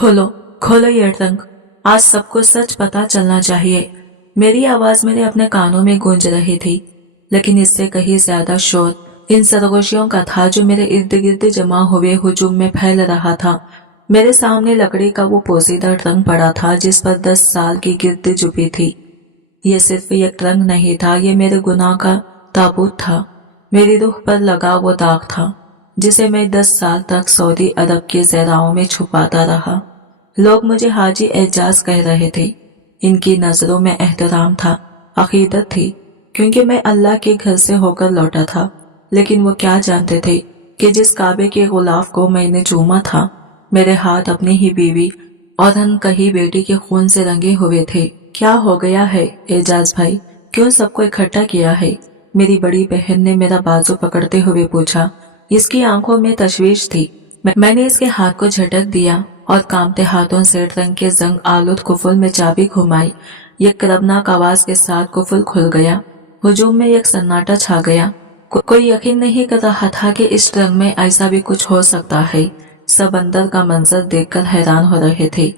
खोलो खोलो ये ट्रंक, आज सबको सच पता चलना चाहिए। मेरी आवाज मेरे अपने कानों में गूंज रही थी, लेकिन इससे कहीं ज्यादा शोर इन सरगोशियों का था जो मेरे इर्द गिर्द जमा हुए हुजूम में फैल रहा था। मेरे सामने लकड़ी का वो पोसीदा ट्रंक पड़ा था जिस पर 10 साल की गिरद जुबी थी। ये सिर्फ एक ट्रंक नहीं था, ये मेरे गुनाह का ताबूत था, मेरी रूह पर लगा वो दाग था जिसे मैं 10 साल तक सऊदी अरब के ज़राओं में छुपाता रहा। लोग मुझे हाजी एजाज कह रहे थे। इनकी नजरों में एहतराम था, अकीदत थी, क्योंकि मैं अल्लाह के घर से होकर लौटा था। लेकिन वो क्या जानते थे कि जिस काबे के गुलाफ को मैंने चूमा था, मेरे हाथ अपनी ही बीवी और अनकही बेटी के खून से रंगे हुए थे। क्या हो गया है एजाज भाई, क्यों सबको इकट्ठा किया है? मेरी बड़ी बहन ने मेरा बाजू पकड़ते हुए पूछा। इसकी आंखों में तशवीश थी। मैंने इसके हाथ को झटक दिया और कांपते हाथों से ट्रंक के जंग आलूद कुफुल में चाबी घुमाई। एक करबनाक आवाज के साथ कुफुल खुल गया। हुजूम में एक सन्नाटा छा गया। कोई यकीन नहीं कर रहा था कि इस ट्रंक में ऐसा भी कुछ हो सकता है। सब अंदर का मंजर देखकर हैरान हो रहे थे।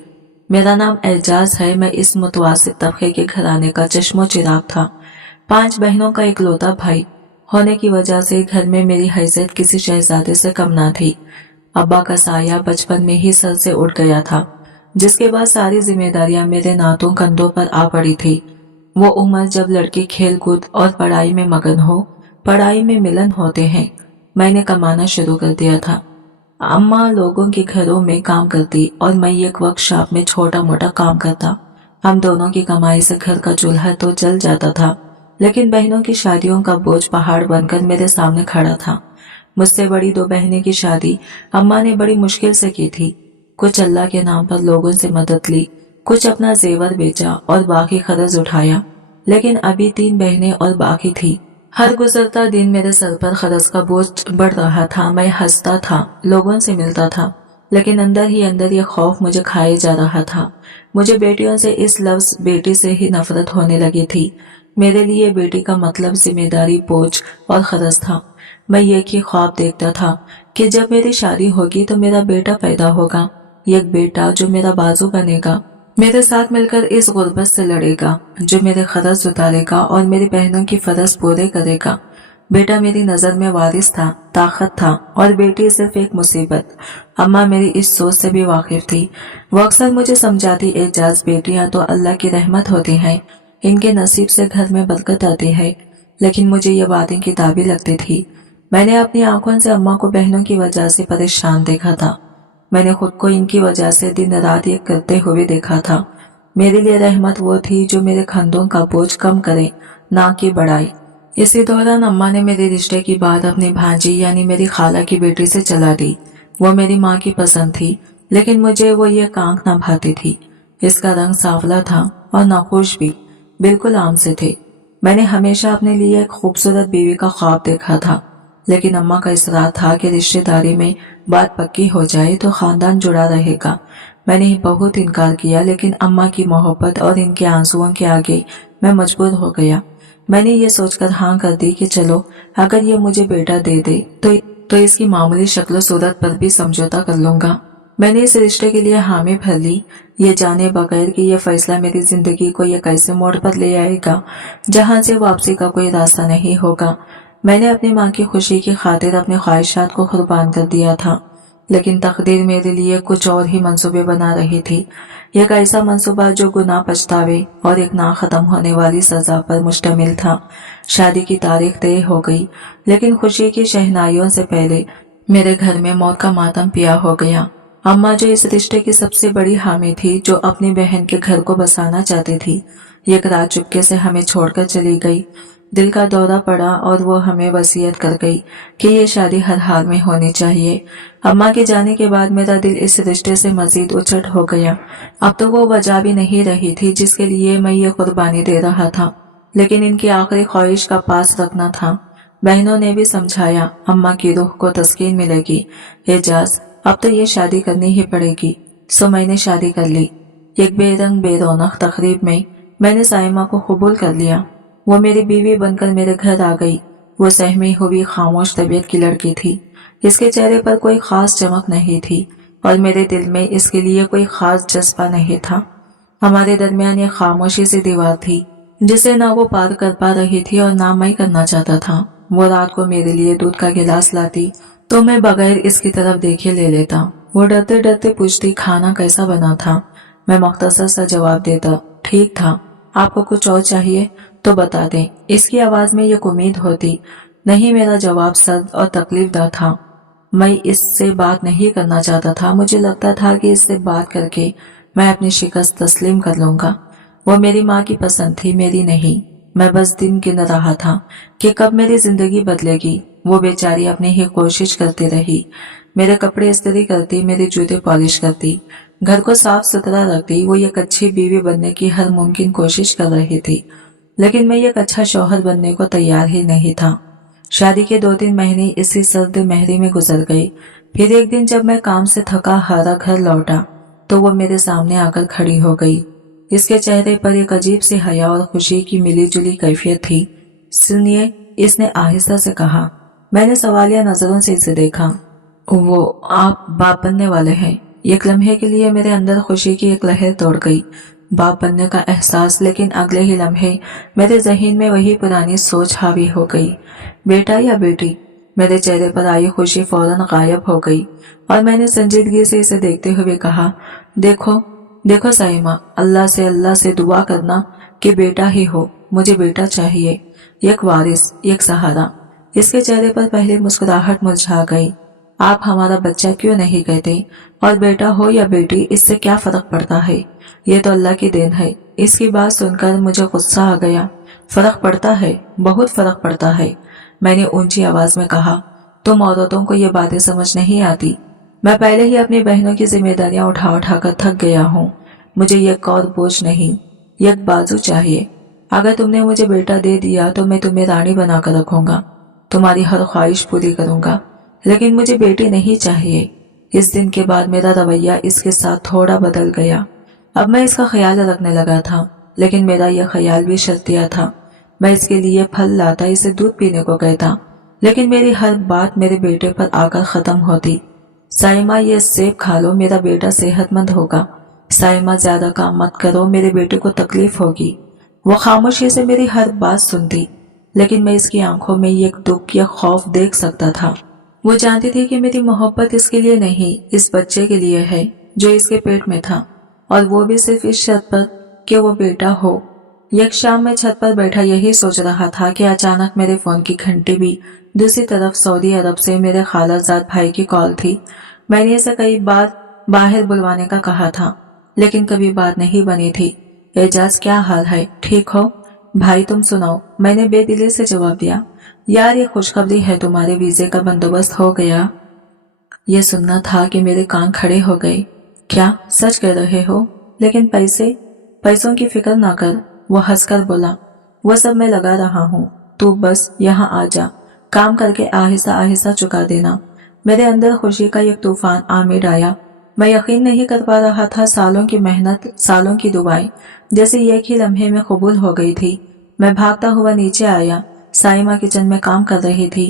मेरा नाम एजाज है। मैं इस मुतवासित तबके के घराने का चश्मो चिराग था। 5 बहनों का इकलौता भाई होने की वजह से घर में मेरी हैसियत किसी शहजादे से कम ना थी। अब्बा का साया बचपन में ही सर से उठ गया था, जिसके बाद सारी जिम्मेदारियां मेरे नातों कंधों पर आ पड़ी थी। वो उम्र जब लड़की खेल कूद और पढ़ाई में मगन हो, पढ़ाई में मिलन होते हैं। मैंने कमाना शुरू कर दिया था। अम्मा लोगों के घरों में काम करती और मैं एक वर्कशॉप में छोटा मोटा काम करता। हम दोनों की कमाई से घर का चूल्हा तो जल जाता था, लेकिन बहनों की शादियों का बोझ पहाड़ बनकर मेरे सामने खड़ा था। मुझसे बड़ी 2 बहनें की शादी अम्मा ने बड़ी मुश्किल से की थी। कुछ अल्लाह के नाम पर लोगों से मदद ली, कुछ अपना जेवर बेचा और बाकी खर्च उठाया। लेकिन अभी 3 बहनें और बाकी थी। हर गुजरता दिन मेरे सर पर खर्च का बोझ बढ़ रहा था। मैं हंसता था, लोगों से मिलता था, लेकिन अंदर ही अंदर ये खौफ मुझे खाए जा रहा था। मुझे बेटियों से, इस लफ्ज बेटी से ही नफरत होने लगी थी। मेरे लिए बेटी का मतलब जिम्मेदारी, बोझ और खर्च था। मैं एक ही ख्वाब देखता था कि जब मेरी शादी होगी तो मेरा बेटा पैदा होगा, एक बेटा जो मेरा बाजू बनेगा, मेरे साथ मिलकर इस गुर्बत से लड़ेगा, जो मेरे खर्च उतारेगा और मेरी बहनों की फर्ज पूरे करेगा। बेटा मेरी नजर में वारिस था, ताकत था, और बेटी सिर्फ एक मुसीबत। अम्मा मेरी इस सोच से भी वाकिफ थी। वो अक्सर मुझे समझाती, एजाज बेटियां तो अल्लाह की रहमत होती हैं, इनके नसीब से घर में बरकत आती है। लेकिन मुझे ये बातें किताबी लगती थी। मैंने अपनी आंखों से अम्मा को बहनों की वजह से परेशान देखा था। मैंने खुद को इनकी वजह से दिन रात एक करते हुए देखा था। मेरे लिए रहमत वो थी जो मेरे कंधों का बोझ कम करे, ना कि बढ़ाए। इसी दौरान अम्मा ने मेरे रिश्ते की बात अपनी भांजी यानी मेरी खाला की बेटी से चला दी। वो मेरी माँ की पसंद थी, लेकिन मुझे वो ये आंख न भाती थी। इसका रंग सांवला था और नाखुश भी, बिल्कुल आम से थे। मैंने हमेशा अपने लिए एक खूबसूरत बीवी का ख्वाब देखा था, लेकिन अम्मा का इसरार था कि रिश्तेदारी में बात पक्की हो जाए तो खानदान जुड़ा रहेगा। मैंने बहुत इनकार किया, लेकिन अम्मा की मोहब्बत और इनके आंसुओं के आगे मैं मजबूर हो गया। मैंने ये सोचकर हाँ कर दी कि चलो, अगर ये मुझे बेटा दे दे तो इसकी मामूली शक्ल सूरत पर भी समझौता कर लूंगा। मैंने इस रिश्ते के लिए हामी भर ली, ये जाने बगैर कि यह फैसला मेरी जिंदगी को एक ऐसे मोड़ पर ले आएगा जहां से वापसी का कोई रास्ता नहीं होगा। मैंने अपनी माँ की खुशी की खातिर अपनी ख्वाहिशात को कुर्बान कर दिया था, लेकिन तकदीर मेरे लिए कुछ और ही मंसूबे बना रही थी। एक ऐसा मंसूबा जो गुनाह, पछतावे और एक ना खत्म होने वाली सजा पर मुश्तमिल था। शादी की तारीख तय हो गई, लेकिन खुशी की शहनाइयों से पहले मेरे घर में मौत का मातम पिया हो गया। अम्मा, जो इस रिश्ते की सबसे बड़ी हामी थी, जो अपनी बहन के घर को बसाना चाहती थी, एक रात चुपके से हमें छोड़कर चली गई। दिल का दौरा पड़ा और वो हमें वसीयत कर गई कि ये शादी हर हाल में होनी चाहिए। अम्मा के जाने के बाद मेरा दिल इस रिश्ते से मजीद उचट हो गया। अब तो वो वजह भी नहीं रही थी जिसके लिए मैं ये कुर्बानी दे रहा था, लेकिन इनकी आखिरी ख्वाहिश का पास रखना था। बहनों ने भी समझाया, अम्मा की रूह को तस्कीन मिलेगी। एजाज, अब तो ये शादी करनी ही पड़ेगी। सो मैंने शादी कर ली। एक बेरंग बेरौनक तकरीब में मैंने साइमा को कबूल कर लिया। वो मेरी बीवी बनकर मेरे घर आ गई। वो सहमी हुई खामोश तबीयत की लड़की थी। इसके चेहरे पर कोई खास चमक नहीं थी। और मेरे दिल में इसके लिए कोई खास जज्बा नहीं था। हमारे दरमियान एक खामोशी सी दीवार थी जिसे ना वो पार कर पा रही थी और ना मैं करना चाहता था। वो रात को मेरे लिए दूध का गिलास लाती तो मैं बगैर इसकी तरफ देखे ले लेता। वो डरते डरते पूछती खाना कैसा बना था। मैं मुख्तसर सा जवाब देता ठीक था, आपको कुछ और चाहिए तो बता दें। इसकी आवाज में एक उम्मीद होती। नहीं, मेरा जवाब सर्द और तकलीफदा था। मैं इससे बात नहीं करना चाहता था। मुझे लगता था कि इससे बात करके मैं अपनी शिकस्त तस्लीम कर लूंगा। वो मेरी माँ की पसंद थी, मेरी नहीं। मैं बस दिन गिन रहा था कि कब मेरी जिंदगी बदलेगी। वो बेचारी अपनी ही कोशिश करती रही। मेरे कपड़े इस्त्री करती, मेरे जूते पॉलिश करती, घर को साफ सुथरा रखती। वो एक अच्छी बीवी बनने की हर मुमकिन कोशिश कर रही थी, लेकिन मैं एक अच्छा शौहर बनने को तैयार ही नहीं था। शादी के 2-3 महीने इसी सर्द महरी में गुजर गए। फिर एक दिन जब मैं काम से थका हारा घर लौटा तो वो मेरे सामने आकर खड़ी हो गई। इसके चेहरे पर एक अजीब सी हया और खुशी की मिली जुली कैफियत थी। सुनिए, इसने आहिस्ता से कहा। मैंने सवालिया नजरों से इसे देखा। वो आप बाप बनने वाले हैं। एक लम्हे के लिए मेरे अंदर खुशी की एक लहर दौड़ गई। बाप बनने का एहसास, लेकिन अगले ही लम्हे मेरे जहन में वही पुरानी सोच हावी हो गई। बेटा या बेटी? मेरे चेहरे पर आई खुशी फौरन गायब हो गई और मैंने संजीदगी से इसे देखते हुए कहा, देखो देखो साइमा, अल्लाह से दुआ करना कि बेटा ही हो। मुझे बेटा चाहिए, एक वारिस, एक सहारा। इसके चेहरे पर पहले मुस्कुराहट मुरझा गई। आप हमारा बच्चा क्यों नहीं कहते? और बेटा हो या बेटी, इससे क्या फर्क पड़ता है? ये तो अल्लाह की देन है। इसकी बात सुनकर मुझे गुस्सा आ गया। फर्क पड़ता है, बहुत फर्क पड़ता है, मैंने ऊंची आवाज में कहा। तुम औरतों को ये बातें समझ नहीं आती। मैं पहले ही अपनी बहनों की जिम्मेदारियां उठा उठा कर थक गया हूँ। मुझे एक और बोझ नहीं, एक बाजू चाहिए। अगर तुमने मुझे बेटा दे दिया तो मैं तुम्हें रानी बनाकर रखूंगा, तुम्हारी हर ख्वाहिश पूरी करूंगा, लेकिन मुझे बेटी नहीं चाहिए। इस दिन के बाद मेरा रवैया इसके साथ थोड़ा बदल गया। अब मैं इसका ख्याल रखने लगा था, लेकिन मेरा यह ख्याल भी शर्तिया था। मैं इसके लिए फल लाता, इसे दूध पीने को कहता, लेकिन मेरी हर बात मेरे बेटे पर आकर खत्म होती। साइमा, ये सेब खा लो, मेरा बेटा सेहतमंद होगा। साइमा, ज्यादा काम मत करो, मेरे बेटे को तकलीफ होगी। वो खामोशी से मेरी हर बात सुनती, लेकिन मैं इसकी आंखों में एक दुख या खौफ देख सकता था। वो जानती थी कि मेरी मोहब्बत इसके लिए नहीं, इस बच्चे के लिए है जो इसके पेट में था, और वो भी सिर्फ इस शर्त पर कि वो बेटा हो। एक शाम मैं छत पर बैठा यही सोच रहा था कि अचानक मेरे फोन की घंटी भी दूसरी तरफ सऊदी अरब से मेरे खालाजाद भाई की कॉल थी। मैंने इसे कई बार बाहर बुलवाने का कहा था, लेकिन कभी बात नहीं बनी थी। एजाज, क्या हाल है, ठीक हो? भाई तुम सुनाओ, मैंने बेदिली से जवाब दिया। यार, ये खुशखबरी है, तुम्हारे वीजे का बंदोबस्त हो गया। ये सुनना था कि मेरे कान खड़े हो गए। क्या सच कह रहे हो? लेकिन पैसों की फिक्र ना कर, वो हंसकर बोला। वो सब मैं लगा रहा हूँ, तू बस यहाँ आ जा, काम करके आहिस्ता आहिस्ता चुका देना। मेरे अंदर खुशी का एक तूफान आमिर आया। मैं यकीन नहीं कर पा रहा था, सालों की मेहनत, सालों की दुआएं जैसे एक ही लम्हे में कबूल हो गई थी। मैं भागता हुआ नीचे आया। साइमा किचन में काम कर रही थी।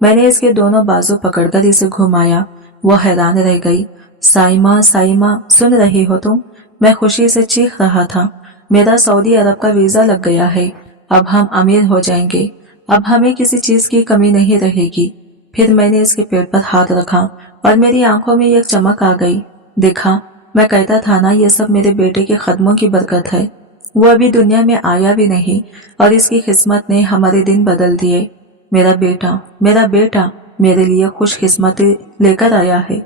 मैंने इसके दोनों बाजू पकड़कर इसे घुमाया। वो हैरान रह गई। साइमा, साइमा, सुन रही हो तुम? मैं खुशी से चीख रहा था। मेरा सऊदी अरब का वीजा लग गया है। अब हम अमीर हो जाएंगे। अब हमें किसी चीज की कमी नहीं रहेगी। फिर मैंने इसके पेट पर हाथ रखा और मेरी आंखों में एक चमक आ गई। देखा, मैं कहता था ना, ये सब मेरे बेटे के कदमों की बरकत है। वो अभी दुनिया में आया भी नहीं और इसकी किस्मत ने हमारे दिन बदल दिए। मेरा बेटा मेरे लिए खुश किस्मती लेकर आया है।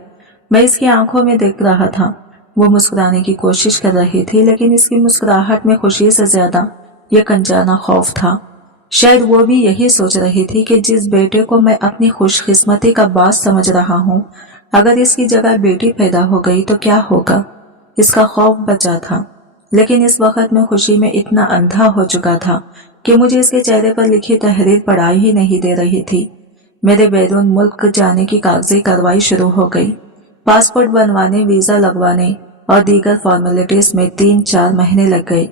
मैं इसकी आंखों में देख रहा था। वो मुस्कुराने की कोशिश कर रही थी, लेकिन इसकी मुस्कुराहट में खुशी से ज्यादा ये अनजाना खौफ था। शायद वो भी यही सोच रही थी कि जिस बेटे को मैं अपनी खुशकिस्मती का बास समझ रहा हूँ, अगर इसकी जगह बेटी पैदा हो गई तो क्या होगा। इसका खौफ बचा था, लेकिन इस वक्त मैं खुशी में इतना अंधा हो चुका था कि मुझे इसके चेहरे पर लिखी तहरीर पढ़ाई ही नहीं दे रही थी। मेरे बैरून मुल्क जाने की कागजी कार्रवाई शुरू हो गई। पासपोर्ट बनवाने, वीजा लगवाने और दीगर फॉर्मेलिटीज में 3-4 महीने लग गए।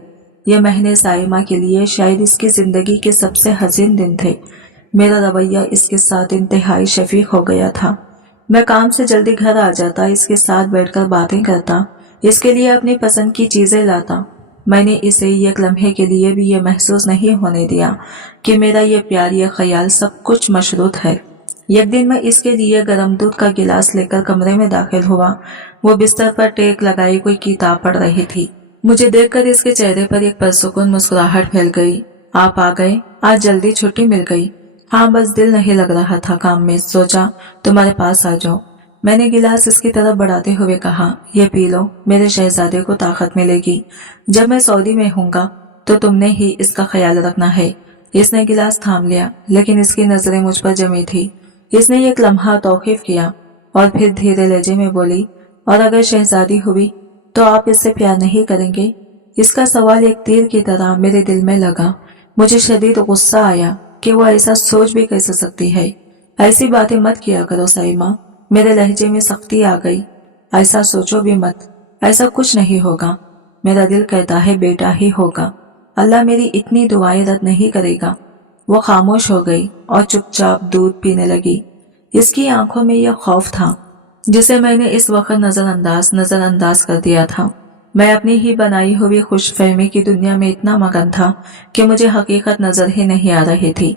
ये महीने साइमा के लिए शायद इसकी जिंदगी के सबसे हसीन दिन थे। मेरा रवैया इसके साथ इंतहाई शफीक हो गया था। मैं काम से जल्दी घर आ जाता, इसके साथ बैठकर बातें करता, इसके लिए अपनी पसंद की चीजें लाता। मैंने इसे एक लम्हे के लिए भी ये महसूस नहीं होने दिया कि मेरा ये प्यार, ये ख्याल सब कुछ मशरूत है। एक दिन मैं इसके लिए गर्म दूध का गिलास लेकर कमरे में दाखिल हुआ। वो बिस्तर पर टेक लगाई कोई किताब पढ़ रही थी। मुझे देखकर इसके चेहरे पर एक पुरसुकून मुस्कुराहट फैल गई। आप आ गए, आज जल्दी छुट्टी मिल गई। हाँ, बस दिल नहीं लग रहा था काम में, सोचा तुम्हारे पास आ जाओ। मैंने गिलास इसकी तरफ बढ़ाते हुए कहा, ये पी लो, मेरे शहजादे को ताकत मिलेगी। जब मैं सऊदी में हूँगा तो तुमने ही इसका ख्याल रखना है। इसने गिलास थाम लिया, लेकिन इसकी नजरें मुझ पर जमी थी। इसने एक लम्हा तौकीफ किया और फिर धीरे लहजे में बोली, और अगर शहजादी हुई तो आप इससे प्यार नहीं करेंगे? इसका सवाल एक तीर की तरह मेरे दिल में लगा। मुझे शदीद गुस्सा आया कि वो ऐसा सोच भी कैसे सकती है। ऐसी बातें मत किया करो साइमा। मेरे लहजे में सख्ती आ गई। ऐसा सोचो भी मत, ऐसा कुछ नहीं होगा। मेरा दिल कहता है बेटा ही होगा। अल्लाह मेरी इतनी दुआएं रद्द नहीं करेगा। वो खामोश हो गई और चुपचाप दूध पीने लगी। इसकी आंखों में यह खौफ था जिसे मैंने इस वक्त नजरअंदाज कर दिया था। मैं अपनी ही बनाई हुई खुशफहमी की दुनिया में इतना मगन था कि मुझे हकीकत नजर ही नहीं आ रही थी।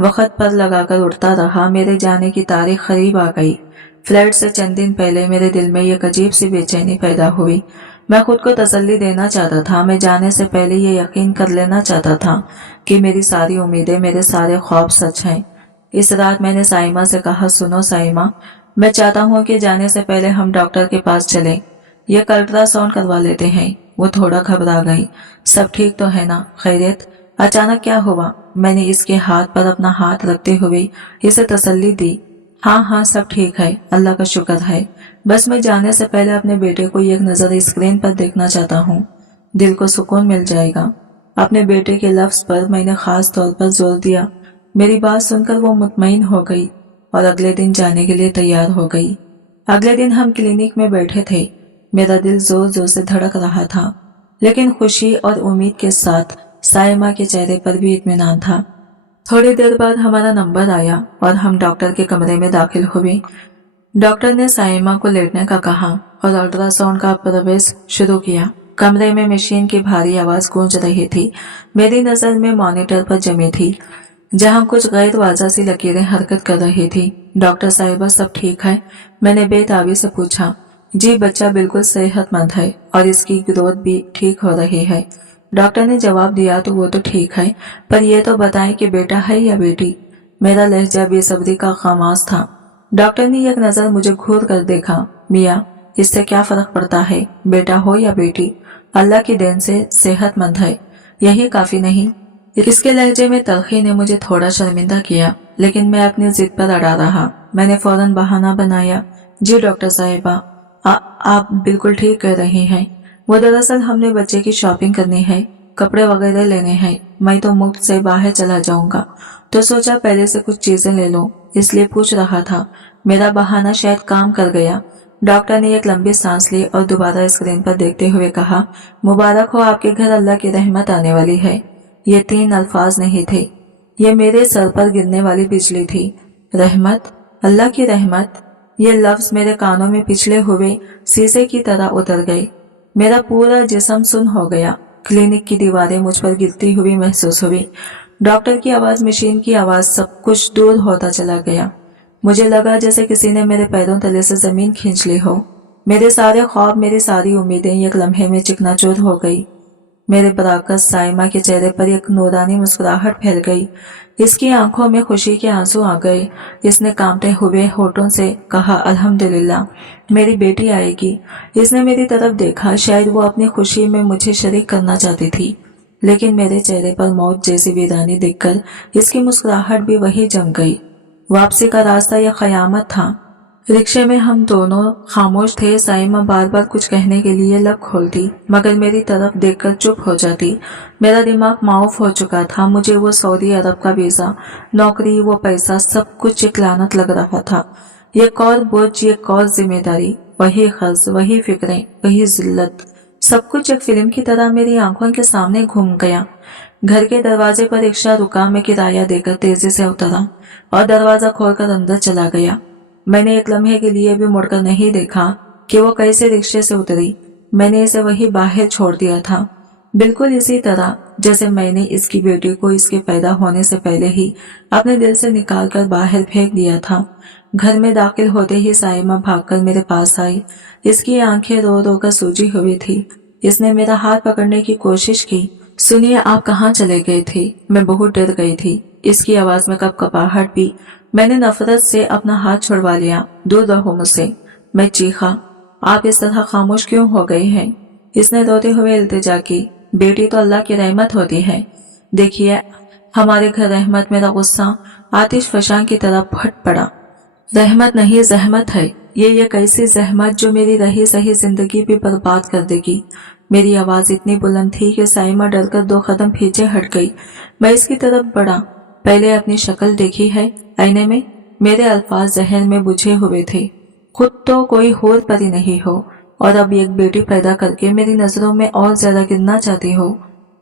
वक्त पर लगाकर उठता रहा। मेरे जाने की तारीख करीब आ गई। फ्लाइट से चंद दिन पहले मेरे दिल में एक अजीब सी बेचैनी पैदा हुई। मैं खुद को तसल्ली देना चाहता था। मैं जाने से पहले ये यकीन कर लेना चाहता था कि मेरी सारी उम्मीदें, मेरे सारे ख्वाब सच हैं। इस रात मैंने साइमा से कहा, सुनो साइमा, मैं चाहता हूँ कि जाने से पहले हम डॉक्टर के पास चलें। एक अल्ट्रासाउंड करवा लेते हैं। वो थोड़ा घबरा गई। सब ठीक तो है ना? खैरियत? अचानक क्या हुआ? मैंने इसके हाथ पर अपना हाथ रखते हुए इसे तसल्ली दी। हाँ हाँ, सब ठीक है, अल्लाह का शुक्र है। बस मैं जाने से पहले अपने बेटे को एक नजर स्क्रीन पर देखना चाहता हूँ। दिल को सुकून मिल जाएगा। अपने बेटे के लफ्ज पर मैंने खास तौर पर जोर दिया। मेरी बात सुनकर वो मुतमईन हो गई और अगले दिन जाने के लिए तैयार हो गई। अगले दिन हम क्लिनिक में बैठे थे। मेरा दिल जोर जोर से धड़क रहा था, लेकिन खुशी और उम्मीद के साथ साइमा के चेहरे पर भी इत्मीनान था। थोड़ी देर बाद हमारा नंबर आया और हम डॉक्टर के कमरे में दाखिल हुए। डॉक्टर ने साइमा को लेटने का कहा और अल्ट्रासाउंड का प्रवेश शुरू किया। कमरे में मशीन की भारी आवाज गूंज रही थी। मेरी नजर में मॉनिटर पर जमी थी, जहां कुछ गैर वाज़ा सी लकीरें हरकत कर रही थी। डॉक्टर साहिबा, सब ठीक है? मैंने बेताबी से पूछा। जी, बच्चा बिल्कुल सेहतमंद है और इसकी ग्रोथ भी ठीक हो रही है। डॉक्टर ने जवाब दिया, तो वो तो ठीक है, पर यह तो बताएं कि बेटा है या बेटी? मेरा लहजा बेसब्री का खामास था। डॉक्टर ने एक नजर मुझे घूर कर देखा। मियाँ, इससे क्या फर्क पड़ता है, बेटा हो या बेटी? अल्लाह की देन से सेहतमंद है, यही काफी नहीं? इसके लहजे में तलखी ने मुझे थोड़ा शर्मिंदा किया, लेकिन मैं अपनी जिद पर अड़ा रहा। मैंने फौरन बहाना बनाया, जी डॉक्टर साहिबा, आप बिल्कुल ठीक कह रही हैं। वो दरअसल हमने बच्चे की शॉपिंग करनी है, कपड़े वगैरह लेने हैं। मैं तो मुफ्त से बाहर चला जाऊंगा, तो सोचा पहले से कुछ चीजें ले लो, इसलिए पूछ रहा था। मेरा बहाना शायद काम कर गया। डॉक्टर ने एक लंबी सांस ली और दोबारा स्क्रीन पर देखते हुए कहा, मुबारक हो, आपके घर अल्लाह की रहमत आने वाली है। ये 3 अल्फाज नहीं थे, ये मेरे सर पर गिरने वाली बिजली थी। रहमत, अल्लाह की रहमत, ये लफ्ज मेरे कानों में पिछले हुए शीशे की तरह उतर गए। मेरा पूरा जिस्म सुन हो गया। क्लिनिक की दीवारें मुझ पर गिरती हुई महसूस हुई। डॉक्टर की आवाज, मशीन की आवाज, सब कुछ दूर होता चला गया। मुझे लगा जैसे किसी ने मेरे पैरों तले से जमीन खींच ली हो। मेरे सारे ख्वाब, मेरी सारी उम्मीदें एक लम्हे में चिकनाचूर हो गई। मेरे बराकस साइमा के चेहरे पर एक नूरानी मुस्कुराहट फैल गई। इसकी आंखों में खुशी के आंसू आ गए। इसने कांपते हुए होठों से कहा, अल्हम्दुलिल्लाह, मेरी बेटी आएगी। इसने मेरी तरफ देखा, शायद वो अपनी खुशी में मुझे शरीक करना चाहती थी, लेकिन मेरे चेहरे पर मौत जैसी वीरानी देखकर इसकी मुस्कुराहट भी वही जम गई। वापसी का रास्ता यह कयामत था। रिक्शे में हम दोनों खामोश थे। साइमा बार बार कुछ कहने के लिए लब खोलती, मगर मेरी तरफ देखकर चुप हो जाती। मेरा दिमाग माऊफ हो चुका था। मुझे वो सऊदी अरब का वीजा, नौकरी, वो पैसा, सब कुछ एक लानत लग रहा था। एक और बोझ, एक और जिम्मेदारी, वही खर्च, वही फिक्रें, वही जिल्लत, सब कुछ एक फिल्म की तरह मेरी आंखों के सामने घूम गया। घर के दरवाजे पर रिक्शा रुका। मैं किराया देकर तेजी से उतरा और दरवाजा खोलकर अंदर चला गया। मैंने एक लम्हे के लिए भी मुड़कर नहीं देखा कि वो कैसे रिक्शे से उतरी। मैंने इसे वही बाहर छोड़ दिया था, बिल्कुल इसी तरह जैसे मैंने इसकी बेटी को इसके पैदा होने से पहले ही अपने दिल से निकालकर बाहर फेंक दिया था। घर में दाखिल होते ही साइमा भागकर मेरे पास आई। इसकी आंखें रो रो कर सूजी हुई थी। इसने मेरा हाथ पकड़ने की कोशिश की। सुनिए, आप कहाँ चले गए थे? मैं बहुत डर गई थी। इसकी आवाज में कपकपाहट भी। मैंने नफरत से अपना हाथ छुड़वा लिया। दूर रहो मुझसे, मैं चीखा। आप इस तरह खामोश क्यों हो गए हैं? इसने रोते हुए इल्तिजा की। बेटी तो अल्लाह की रहमत होती है। देखिए, हमारे घर रहमत। मेरा गुस्सा आतिश फशां की तरह फट पड़ा। रहमत नहीं, जहमत है। ये एक ऐसी जहमत जो मेरी रही सही जिंदगी भी बर्बाद कर देगी। मेरी आवाज इतनी बुलंद थी कि साइमा डरकर 2 कदम पीछे हट गई। मैं इसकी तरफ बढ़ा। पहले अपनी शक्ल देखी है आईने में? मेरे अल्फाज जहन में बुझे हुए थे। खुद तो कोई होर परी नहीं हो और अब एक बेटी पैदा करके मेरी नजरों में और ज्यादा गिरना चाहती हो।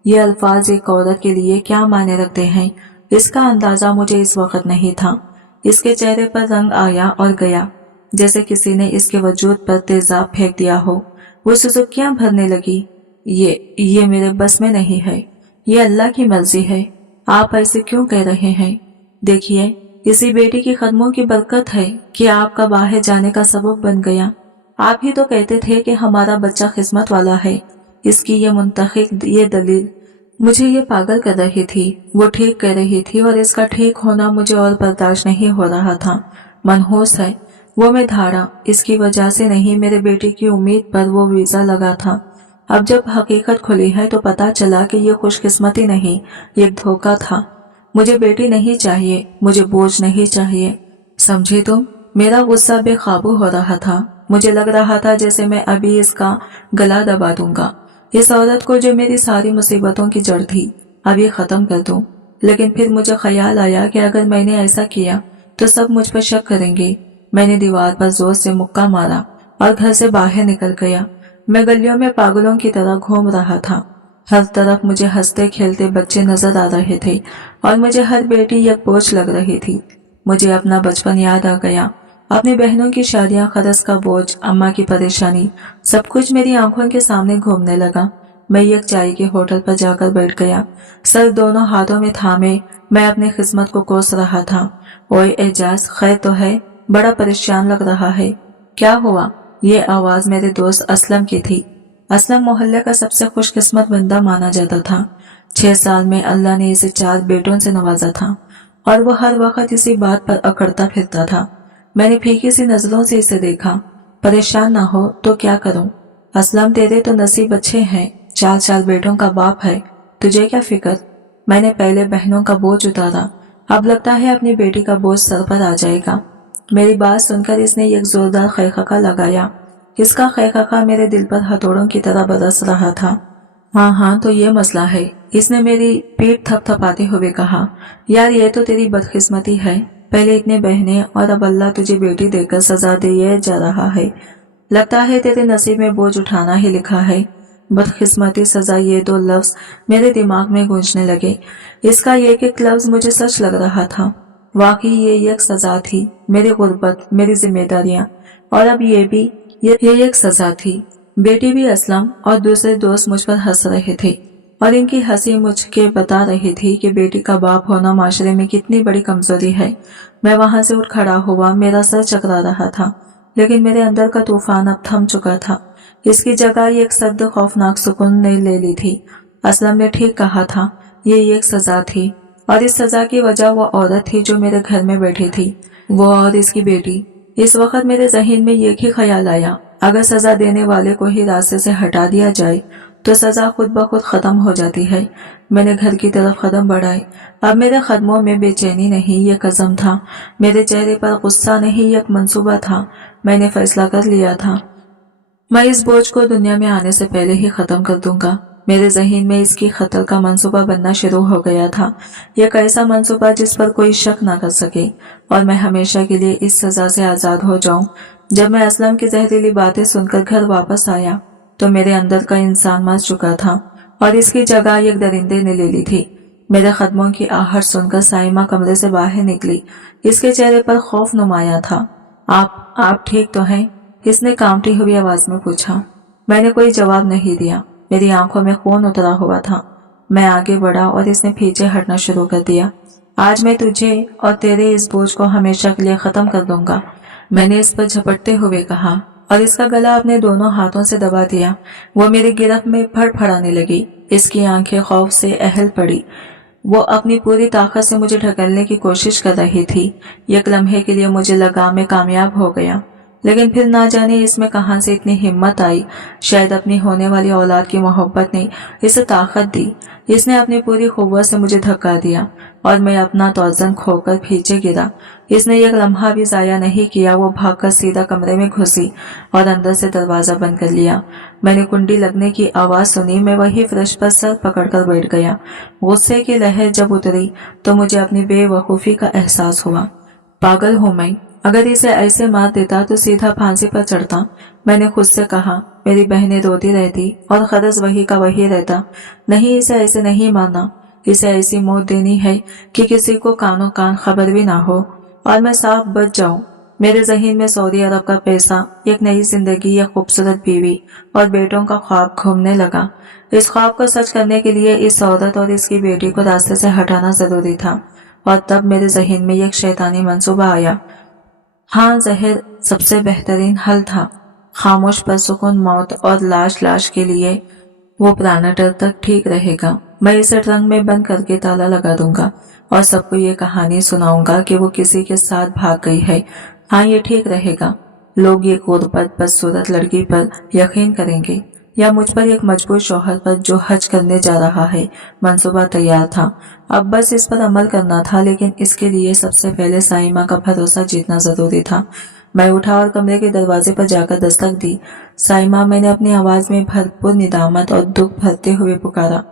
ये अल्फाज एक औरत के लिए क्या मायने रखते हैं, इसका अंदाजा मुझे इस वक्त नहीं था। इसके चेहरे पर रंग आया और गया, जैसे किसी ने इसके वजूद पर तेजाब फेंक दिया हो। वो सुसुकियां भरने लगी। ये मेरे बस में नहीं है। ये अल्लाह की मर्जी है। आप ऐसे क्यों कह रहे हैं? देखिए, इसी बेटी की कदमों की बरकत है कि आपका बाहर जाने का सबब बन गया। आप ही तो कहते थे कि हमारा बच्चा किस्मत वाला है। इसकी ये मुंतखब ये दलील मुझे ये पागल कर रही थी। वो ठीक कह रही थी और इसका ठीक होना मुझे और बर्दाश्त नहीं हो रहा था। मनहूस है वो, मैं धारा इसकी वजह से नहीं, मेरे बेटे की उम्मीद पर वो वीजा लगा था। अब जब हकीकत खुली है तो पता चला कि ये खुशकिस्मती नहीं, ये धोखा था। मुझे बेटी नहीं चाहिए, मुझे बोझ नहीं चाहिए। समझी तुम? मेरा गुस्सा बेकाबू हो रहा था। मुझे लग रहा था जैसे मैं अभी इसका गला दबा दूंगा। इस औरत को जो मेरी सारी मुसीबतों की जड़ थी, अब ये खत्म कर दूं। लेकिन फिर मुझे ख्याल आया कि अगर मैंने ऐसा किया तो सब मुझ पर शक करेंगे। मैंने दीवार पर जोर से मुक्का मारा और घर से बाहर निकल गया। मैं गलियों में पागलों की तरह घूम रहा था। हर तरफ मुझे हंसते खेलते बच्चे नजर आ रहे थे और मुझे हर बेटी एक बोझ लग रही थी। मुझे अपना बचपन याद आ गया, अपनी बहनों की शादियां, खर्च का बोझ, अम्मा की परेशानी, सब कुछ मेरी आंखों के सामने घूमने लगा। मैं एक चाय के होटल पर जाकर बैठ गया। सर दोनों हाथों में थामे मैं अपनी किस्मत को कोस रहा था। ओए एजाज, खैर तो है? बड़ा परेशान लग रहा है। क्या हुआ? ये आवाज मेरे दोस्त असलम की थी। असलम मोहल्ले का सबसे खुशकिस्मत बंदा माना जाता था। 6 साल में अल्लाह ने इसे 4 बेटों से नवाजा था और वो हर वक्त इसी बात पर अकड़ता फिरता था। मैंने फीकी सी नजरों से इसे देखा। परेशान ना हो तो क्या करूं? असलम, तेरे तो नसीब अच्छे हैं, 4 बेटों का बाप है, तुझे क्या फिक्र? मैंने पहले बहनों का बोझ उतारा, अब लगता है अपनी बेटी का बोझ सर पर आ जाएगा। मेरी बात सुनकर इसने एक जोरदार खैखका लगाया। इसका खैखका मेरे दिल पर हथौड़ों की तरह बरस रहा था। हाँ, तो ये मसला है, इसने मेरी पीठ थपथपाते हुए कहा। यार, ये तो तेरी बदकिस्मती है। पहले इतने बहनें और अब अल्लाह तुझे बेटी देकर सजा दिए जा रहा है। लगता है तेरे नसीब में बोझ उठाना ही लिखा है। बदकिस्मती, सजा, ये 2 लफ्ज मेरे दिमाग में गूंजने लगे। इसका एक एक लफ्ज मुझे सच लग रहा था। वाकई ये एक सजा थी, मेरी गुर्बत, मेरी जिम्मेदारियां, और अब ये एक सजा थी। बेटी भी असलम और दूसरे दोस्त मुझ पर हंस रहे थे और इनकी हंसी मुझके बता रही थी कि बेटी का बाप होना माशरे में कितनी बड़ी कमजोरी है। मैं वहां से उठ खड़ा हुआ, मेरा सर चकरा रहा था, लेकिन मेरे अंदर का तूफान अब थम चुका था। इसकी जगह एक सर्द खौफनाक सुकून ने ले ली थी। असलम ने ठीक कहा था, ये एक सजा थी और इस सजा की वजह वो औरत थी जो मेरे घर में बैठी थी, वो और इसकी बेटी। इस वक्त मेरे जहन में एक ही ख्याल आया, अगर सजा देने वाले को ही रास्ते से हटा दिया जाए तो सजा खुद ब खुद खत्म हो जाती है। मैंने घर की तरफ कदम बढ़ाए। अब मेरे कदमों में बेचैनी नहीं, ये कज़म था। मेरे चेहरे पर गुस्सा नहीं, एक मंसूबा था। मैंने फैसला कर लिया था, मैं इस बोझ को दुनिया में आने से पहले ही खत्म कर दूंगा। मेरे जहन में इसकी कत्ल का मंसूबा बनना शुरू हो गया था। एक ऐसा मंसूबा जिस पर कोई शक ना कर सके और मैं हमेशा के लिए इस सजा से आजाद हो जाऊं। जब मैं असलम की जहरीली बातें सुनकर घर वापस आया तो मेरे अंदर का इंसान मर चुका था और इसकी जगह एक दरिंदे ने ले ली थी। मेरे कदमों की आहट सुनकर साइमा कमरे से बाहर निकली। इसके चेहरे पर खौफ नुमाया था। आप ठीक तो हैं? इसने कांपती हुई आवाज में पूछा। मैंने कोई जवाब नहीं दिया। मेरी आंखों में खून उतरा हुआ था। मैं आगे बढ़ा और इसने पीछे हटना शुरू कर दिया। आज मैं तुझे और तेरे इस बोझ को हमेशा के लिए खत्म कर दूंगा, मैंने इस पर झपटते हुए कहा और इसका गला अपने दोनों हाथों से दबा दिया। वो मेरी गिरफ्त में फड़फड़ाने लगी। इसकी आंखें खौफ से अहल पड़ी। वो अपनी पूरी ताकत से मुझे ढकेलने की कोशिश कर रही थी। एक लम्हे के लिए मुझे लगा मैं कामयाब हो गया, लेकिन फिर ना जाने इसमें कहां से इतनी हिम्मत आई। शायद अपनी होने वाली औलाद की मोहब्बत ने इसे ताकत दी। इसने अपनी पूरी कुव्वत से मुझे धक्का दिया और मैं अपना तौज़न खोकर पीछे गिरा। इसने एक लम्हा भी जाया नहीं किया। वो भागकर सीधा कमरे में घुसी और अंदर से दरवाजा बंद कर लिया। मैंने कुंडी लगने की आवाज सुनी। मैं वही फर्श पर सर पकड़कर बैठ गया। गुस्से की लहर जब उतरी तो मुझे अपनी बेवकूफ़ी का एहसास हुआ। पागल हूं मैं। अगर इसे ऐसे मार देता तो सीधा फांसी पर चढ़ता, मैंने खुद से कहा। मेरी बहनें रोती रहती और खरस वही का वही रहता। नहीं, इसे ऐसे नहीं मारना। इसे ऐसी मौत देनी है कि किसी को कानो कान खबर भी ना हो और मैं साफ बच जाऊं। मेरे जहन में सऊदी अरब का पैसा, एक नई जिंदगी, एक खूबसूरत बीवी और बेटों का ख्वाब घूमने लगा। इस ख्वाब को सच करने के लिए इस औरत और इसकी बेटी को रास्ते से हटाना जरूरी था। और तब मेरे जहन में एक शैतानी मंसूबा आया। हाँ, जहर सबसे बेहतरीन हल था। खामोश परसुकून मौत और लाश के लिए वो प्लानेटर तक ठीक रहेगा। मैं इसे ट्रंक में बंद करके ताला लगा दूंगा और सबको ये कहानी सुनाऊंगा कि वो किसी के साथ भाग गई है। हाँ, ये ठीक रहेगा। लोग ये गुर्बत बदसूरत लड़की पर यकीन करेंगे या मुझ पर एक मजबूर शौहर पर जो हज करने जा रहा है। मंसूबा तैयार था, अब बस इस पर अमल करना था। लेकिन इसके लिए सबसे पहले साइमा का भरोसा जीतना जरूरी था। मैं उठा और कमरे के दरवाजे पर जाकर दस्तक दी। साइमा, मैंने अपनी आवाज में भरपूर निदामत और दुख भरते हुए पुकारा।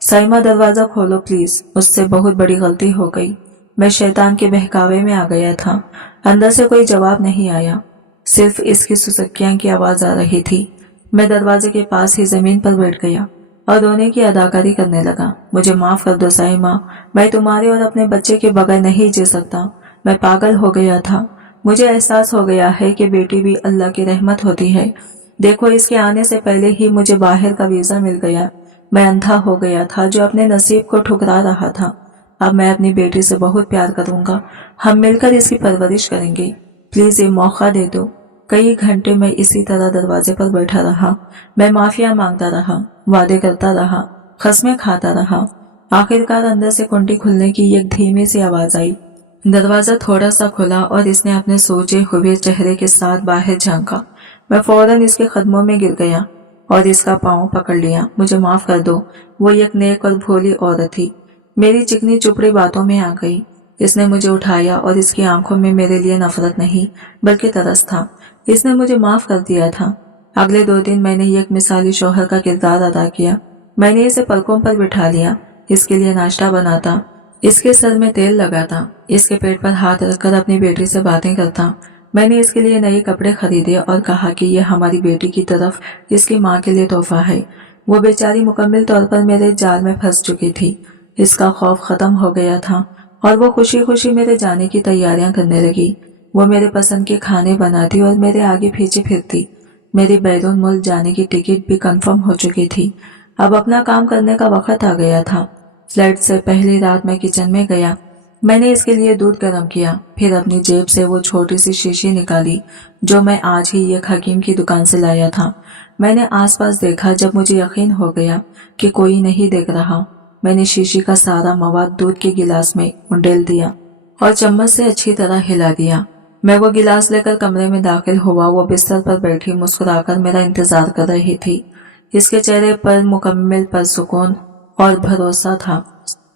साइमा, दरवाजा खोलो प्लीज, मुझसे बहुत बड़ी गलती हो गई। मैं शैतान के बहकावे में आ गया था। अंदर से कोई जवाब नहीं आया, सिर्फ इसकी सुसक्कियां की आवाज आ रही थी। मैं दरवाजे के पास ही जमीन पर बैठ गया और रोने की अदाकारी करने लगा। मुझे माफ कर दो साइमा, मैं तुम्हारे और अपने बच्चे के बगैर नहीं जी सकता। मैं पागल हो गया था। मुझे एहसास हो गया है कि बेटी भी अल्लाह की रहमत होती है। देखो, इसके आने से पहले ही मुझे बाहर का वीजा मिल गया। मैं अंधा हो गया था जो अपने नसीब को ठुकरा रहा था। अब मैं अपनी बेटी से बहुत प्यार करूंगा। हम मिलकर इसकी परवरिश करेंगे। प्लीज ये मौका दे दो। कई घंटे मैं इसी तरह दरवाजे पर बैठा रहा। मैं माफिया मांगता रहा, वादे करता रहा, कसमें खाता रहा। आखिरकार अंदर से कुंडी खुलने की एक धीमी सी आवाज आई। दरवाजा थोड़ा सा खुला और इसने अपने सोचे हुए चेहरे के साथ बाहर झांका। मैं फौरन इसके कदमों में गिर गया और इसका पांव पकड़ लिया। मुझे माफ कर दो। वो एक नेक और भोली औरत थी। मेरी चिकनी चुपड़ी बातों में आ गई। इसने मुझे उठाया और इसकी आंखों में मेरे लिए नफरत नहीं बल्कि तरस था। इसने मुझे माफ कर दिया था। अगले 2 दिन मैंने एक मिसाली शौहर का किरदार अदा किया। मैंने इसे पलकों पर बिठा लिया, इसके लिए नाश्ता बनाता, इसके सर में तेल लगाता, इसके पेट पर हाथ रखकर अपनी बेटी से बातें करता। मैंने इसके लिए नए कपड़े खरीदे और कहा कि यह हमारी बेटी की तरफ इसकी माँ के लिए तोहफा है। वो बेचारी मुकम्मल तौर पर मेरे जाल में फंस चुकी थी। इसका खौफ खत्म हो गया था और वो खुशी खुशी मेरे जाने की तैयारियां करने लगी। वो मेरे पसंद के खाने बनाती और मेरे आगे पीछे फिरती। मेरी बैरून मुल्क जाने की टिकट भी कंफर्म हो चुकी थी। अब अपना काम करने का वक्त आ गया था। फ्लाइट से पहली रात मैं किचन में गया। मैंने इसके लिए दूध गर्म किया, फिर अपनी जेब से वो छोटी सी शीशी निकाली जो मैं आज ही एक हकीम की दुकान से लाया था। मैंने आसपास देखा। जब मुझे यकीन हो गया कि कोई नहीं देख रहा, मैंने शीशी का सारा मवाद दूध के गिलास में उंडेल दिया और चम्मच से अच्छी तरह हिला दिया। मैं वो गिलास लेकर कमरे में दाखिल हुआ। वो बिस्तर पर बैठी मुस्कुराकर मेरा इंतजार कर रही थी। इसके चेहरे पर मुकम्मल परसुकून और भरोसा था।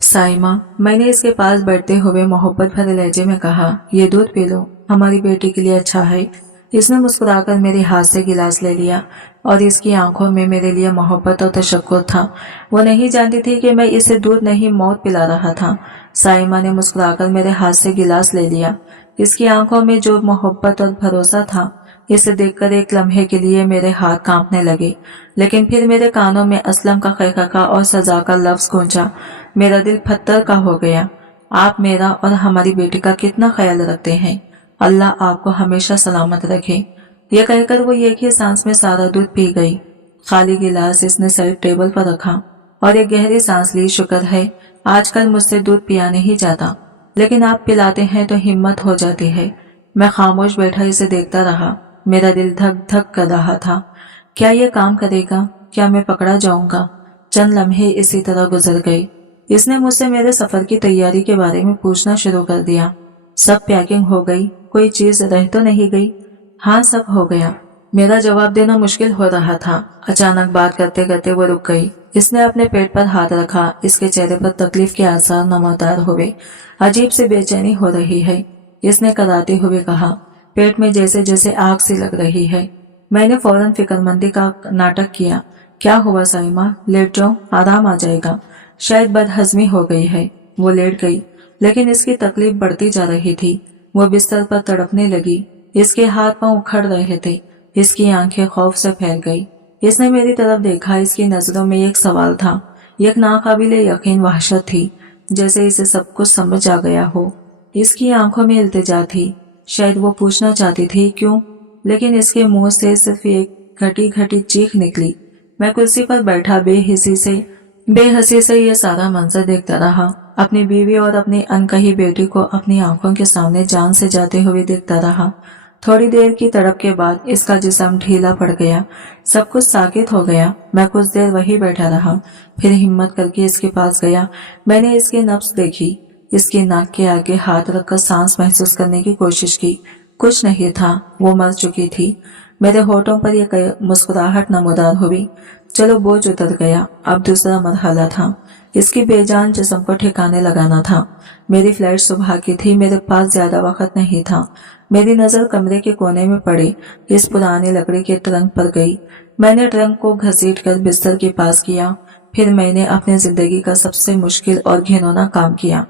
साइमा, मैंने इसके पास बैठते हुए मोहब्बत भरे लहजे में कहा, ये दूध पी लो, हमारी बेटी के लिए अच्छा है। इसने मुस्कुराकर मेरे हाथ से गिलास ले लिया और इसकी आंखों में मेरे लिए मोहब्बत और तशक्कुर था। वो नहीं जानती थी कि मैं इसे दूध नहीं मौत पिला रहा था। साइमा ने मुस्कुराकर मेरे हाथ से गिलास ले लिया। इसकी आंखों में जो मोहब्बत और भरोसा था, इसे देखकर एक लम्हे के लिए मेरे हाथ कांपने लगे। लेकिन फिर मेरे कानों में असलम का खैखका और सजा का लफ्ज गूंजा। मेरा दिल पत्थर का हो गया। आप मेरा और हमारी बेटी का कितना ख्याल रखते हैं अल्लाह आपको हमेशा सलामत रखे। यह कहकर वो एक ही सांस में सारा दूध पी गई। खाली गिलास इसने सिर्फ टेबल पर रखा और एक गहरी सांस ली। शुक्र है आजकल मुझसे दूध पिया नहीं जाता, लेकिन आप पिलाते हैं तो हिम्मत हो जाती है। मैं खामोश बैठा इसे देखता रहा। मेरा दिल धक धक कर रहा था। क्या ये काम करेगा? क्या मैं पकड़ा जाऊंगा? चंद लम्हे इसी तरह गुजर गए। इसने मुझसे मेरे सफर की तैयारी के बारे में पूछना शुरू कर दिया। सब पैकिंग हो गई? कोई चीज रह तो नहीं गई? हाँ, सब हो गया। मेरा जवाब देना मुश्किल हो रहा था। अचानक बात करते करते वो रुक गई। इसने अपने पेट पर हाथ रखा। इसके चेहरे पर तकलीफ के आसार नमूदार हुए। अजीब सी बेचैनी हो रही है, इसने कराते हुए कहा। पेट में जैसे जैसे आग सी लग रही है। मैंने फौरन फिक्रमंदी का नाटक किया। क्या हुआ साइमा? लेट जाओ, आराम आ जाएगा। शायद बदहजमी हो गई है। वो लेट गई, लेकिन इसकी तकलीफ बढ़ती जा रही थी। वो बिस्तर पर तड़पने लगी। इसके हाथ पांव उखड़ रहे थे। इसकी आंखें खौफ से फैल गई। इसने मेरी तरफ देखा। इसकी नजरों में एक सवाल था, एक नाकाबिले यकीन वहशत थी, जैसे इसे सब कुछ समझ आ गया हो। इसकी आंखों में इल्तिजा थी। शायद वो पूछना चाहती थी क्यों, लेकिन इसके मुंह से सिर्फ एक घटी घटी चीख निकली। मैं कुर्सी पर बैठा बेहसी से ये सारा मंजर देखता रहा। अपनी बीवी और अपनी अनकही बेटी को अपनी आंखों के सामने जान से जाते हुए देखता रहा। थोड़ी देर की तड़प के बाद इसका जिस्म ढीला पड़ गया। सब कुछ साकित हो गया। मैं कुछ देर वही बैठा रहा, फिर हिम्मत करके इसके पास गया। मैंने इसकी नब्ज देखी। इसकी नाक के आगे हाथ रखकर सांस महसूस करने की कोशिश की। कुछ नहीं था, वो मर चुकी थी। मेरे होठों पर यह मुस्कुराहट नमूदार हुई। चलो, बोझ उतर गया। अब दूसरा मरहला था। इसकी बेजान जिस्म को ठिकाने लगाना था। मेरी फ्लाइट सुबह की थी। मेरे पास ज्यादा वक्त नहीं था। मेरी नजर कमरे के कोने में पड़े इस पुराने लकड़ी के ट्रंक पर गई। मैंने ट्रंक को घसीटकर बिस्तर के पास किया। फिर मैंने अपनी जिंदगी का सबसे मुश्किल और घिनौना काम किया।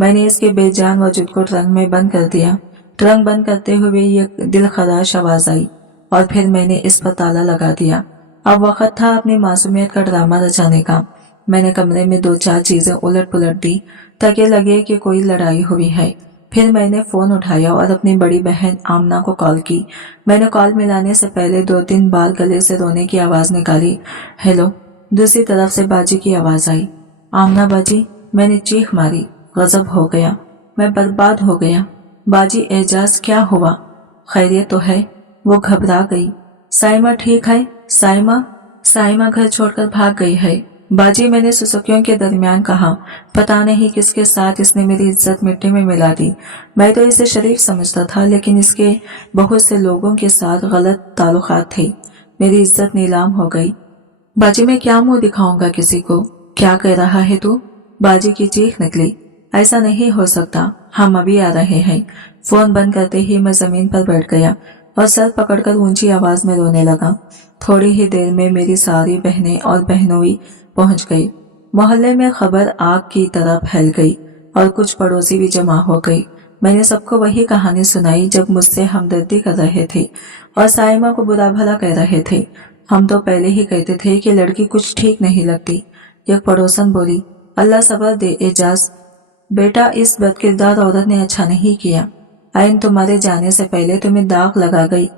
मैंने इसके बेजान वजूद को ट्रंक में बंद कर दिया। ट्रंक बंद करते हुए ये दिलखराश आवाज आई और फिर मैंने इस पर ताला लगा दिया। अब वक्त था अपनी मासूमियत का ड्रामा रचाने का। मैंने कमरे में 2-4 चीजें उलट पुलट दी ताकि लगे कि कोई लड़ाई हुई है। फिर मैंने फोन उठाया और अपनी बड़ी बहन आमना को कॉल की। मैंने कॉल मिलाने से पहले 2-3 बार गले से रोने की आवाज निकाली। हेलो। दूसरी तरफ से बाजी की आवाज आई। आमना बाजी। मैंने चीख मारी। गजब हो गया, मैं बर्बाद हो गया। बाजी एजाज, क्या हुआ? खैरियत तो है? वो घबरा गई। साइमा ठीक है? साइमा घर छोड़कर भाग गई है। बाजी, मैंने सुसुकियों के दरमियान कहा। पता नहीं किसके साथ इसने मेरी इज्जत मिट्टी में मिला दी। मैं तो इसे शरीफ समझता था, लेकिन इसके बहुत से लोगों के साथ गलत ताल्लुकात थे। मेरी इज्जत नीलाम हो गई। बाजी, मैं क्या मुंह दिखाऊंगा किसी को? क्या कह रहा है तू? बाजी की चीख निकली। ऐसा नहीं हो सकता, हम अभी आ रहे हैं। फोन बंद करते ही मैं जमीन पर बैठ गया और सर पकड़कर ऊंची आवाज में रोने लगा। थोड़ी ही देर में मेरी सारी बहनें और बहनोई पहुंच गई। मोहल्ले में खबर आग की तरह फैल गई और कुछ पड़ोसी भी जमा हो गई। मैंने सबको वही कहानी सुनाई जब मुझसे हमदर्दी कर रहे थे और साइमा को बुरा भला कह रहे थे। हम तो पहले ही कहते थे कि लड़की कुछ ठीक नहीं लगती। एक पड़ोसन बोली, अल्लाह सब्र दे एजाज बेटा, इस बदकिरदार औरत ने अच्छा नहीं किया। आइन तुम्हारे जाने से पहले तुम्हें दाग लगा गई।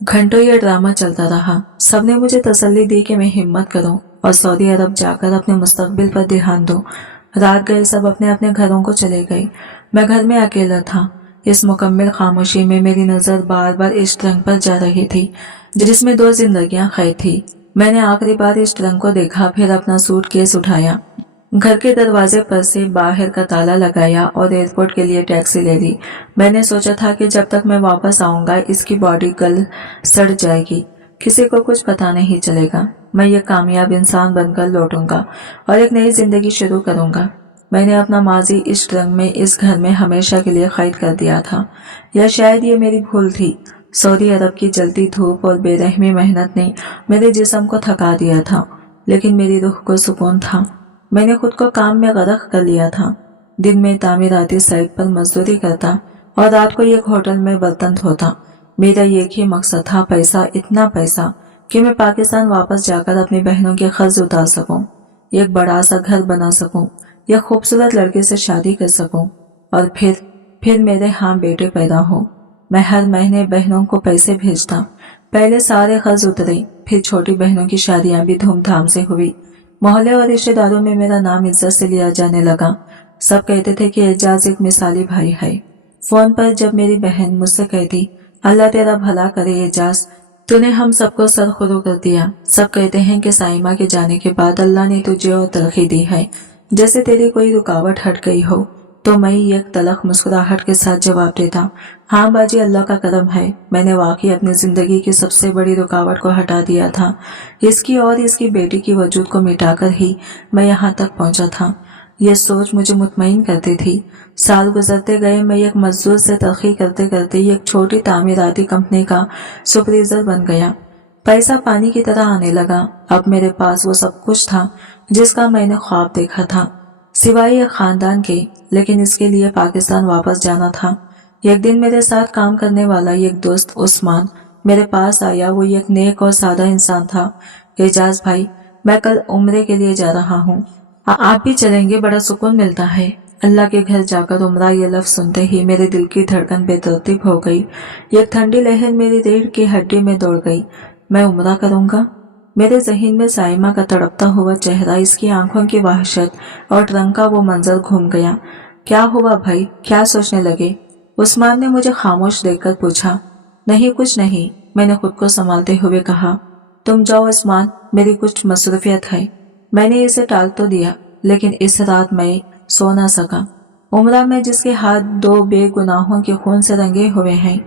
घंटों ये ड्रामा चलता रहा। सबने मुझे तसल्ली दी कि मैं हिम्मत करूं और सऊदी अरब जाकर अपने मुस्तकबिल पर ध्यान दूं। रात गए सब अपने अपने घरों को चले गए। मैं घर में अकेला था। इस मुकम्मल खामोशी में मेरी नजर बार बार इस ट्रंक पर जा रही थी जिसमें 2 जिंदगियां कैद थी। मैंने आखिरी बार इस ट्रंक को देखा, फिर अपना सूटकेस उठाया, घर के दरवाजे पर से बाहर का ताला लगाया और एयरपोर्ट के लिए टैक्सी ले ली। मैंने सोचा था कि जब तक मैं वापस आऊंगा इसकी बॉडी गल सड़ जाएगी, किसी को कुछ पता नहीं चलेगा। मैं ये कामयाब इंसान बनकर लौटूंगा और एक नई जिंदगी शुरू करूंगा। मैंने अपना माजी इस रंग में इस घर में हमेशा के लिए कैद कर दिया था, या शायद ये मेरी भूल थी। सऊदी अरब की जलती धूप और बेरहमी मेहनत ने मेरे जिस्म को थका दिया था, लेकिन मेरी रूह को सुकून था। मैंने खुद को काम में गरक कर लिया था। दिन में तामीराती साइट पर मजदूरी करता और रात को एक होटल में बर्तन धोता। मेरा एक ही मकसद था, पैसा, इतना पैसा कि मैं पाकिस्तान वापस जाकर अपनी बहनों के खर्च उतार सकूं, एक बड़ा सा घर बना सकूं, एक खूबसूरत लड़के से शादी कर सकूं और फिर मेरे बेटे पैदा हो। मैं हर महीने बहनों को पैसे भेजता। पहले सारे कर्ज उतरे, फिर छोटी बहनों की शादियां भी धूमधाम से हुई। मोहल्ले और रिश्तेदारों में मेरा नाम इज्जत से लिया जाने लगा। सब कहते थे कि एजाज एक मिसाली भाई है। फोन पर जब मेरी बहन मुझसे कहती, अल्लाह तेरा भला करे एजाज, तूने हम सबको सरखुरू कर दिया। सब कहते हैं कि साइमा के जाने के बाद अल्लाह ने तुझे और तरक्की दी है, जैसे तेरी कोई रुकावट हट गई हो। तो मैं एक तलख मुस्कुराहट के साथ जवाब देता, हाँ बाजी, अल्लाह का करम है। मैंने वाकई अपनी जिंदगी की सबसे बड़ी रुकावट को हटा दिया था। इसकी और इसकी बेटी की वजूद को मिटाकर ही मैं यहाँ तक पहुंचा था। यह सोच मुझे मुतमईन करती थी। साल गुजरते गए, मैं एक मजदूर से तरक्की करते करते एक छोटी तामीराती कंपनी का सुपरवाइजर बन गया। पैसा पानी की तरह आने लगा। अब मेरे पास वो सब कुछ था जिसका मैंने ख्वाब देखा था, सिवाय एक खानदान के। लेकिन इसके लिए पाकिस्तान वापस जाना था। एक दिन मेरे साथ काम करने वाला एक दोस्त उस्मान मेरे पास आया। वो एक नेक और सादा इंसान था। एजाज भाई, मैं कल उम्रे के लिए जा रहा हूँ, आप भी चलेंगे? बड़ा सुकून मिलता है। अल्लाह के घर जाकर उम्रा ये लफ्ज सुनते ही मेरे दिल की धड़कन बेतरतीब हो गई। एक ठंडी लहर मेरी रीढ़ की हड्डी में दौड़ गई। मैं उम्रा करूंगा? मेरे जहन में साइमा का तड़पता हुआ चेहरा, इसकी आंखों की वहशत और रंग का वो मंजर घूम गया। क्या हुआ भाई, क्या सोचने लगे? उस्मान ने मुझे खामोश देखकर पूछा। नहीं, कुछ नहीं, मैंने खुद को संभालते हुए कहा। तुम जाओ उस्मान, मेरी कुछ मसरूफियत है। मैंने इसे टाल तो दिया, लेकिन इस रात मैं सो ना सका। उम्रा में जिसके हाथ दो बेगुनाहों के खून से रंगे हुए हैं।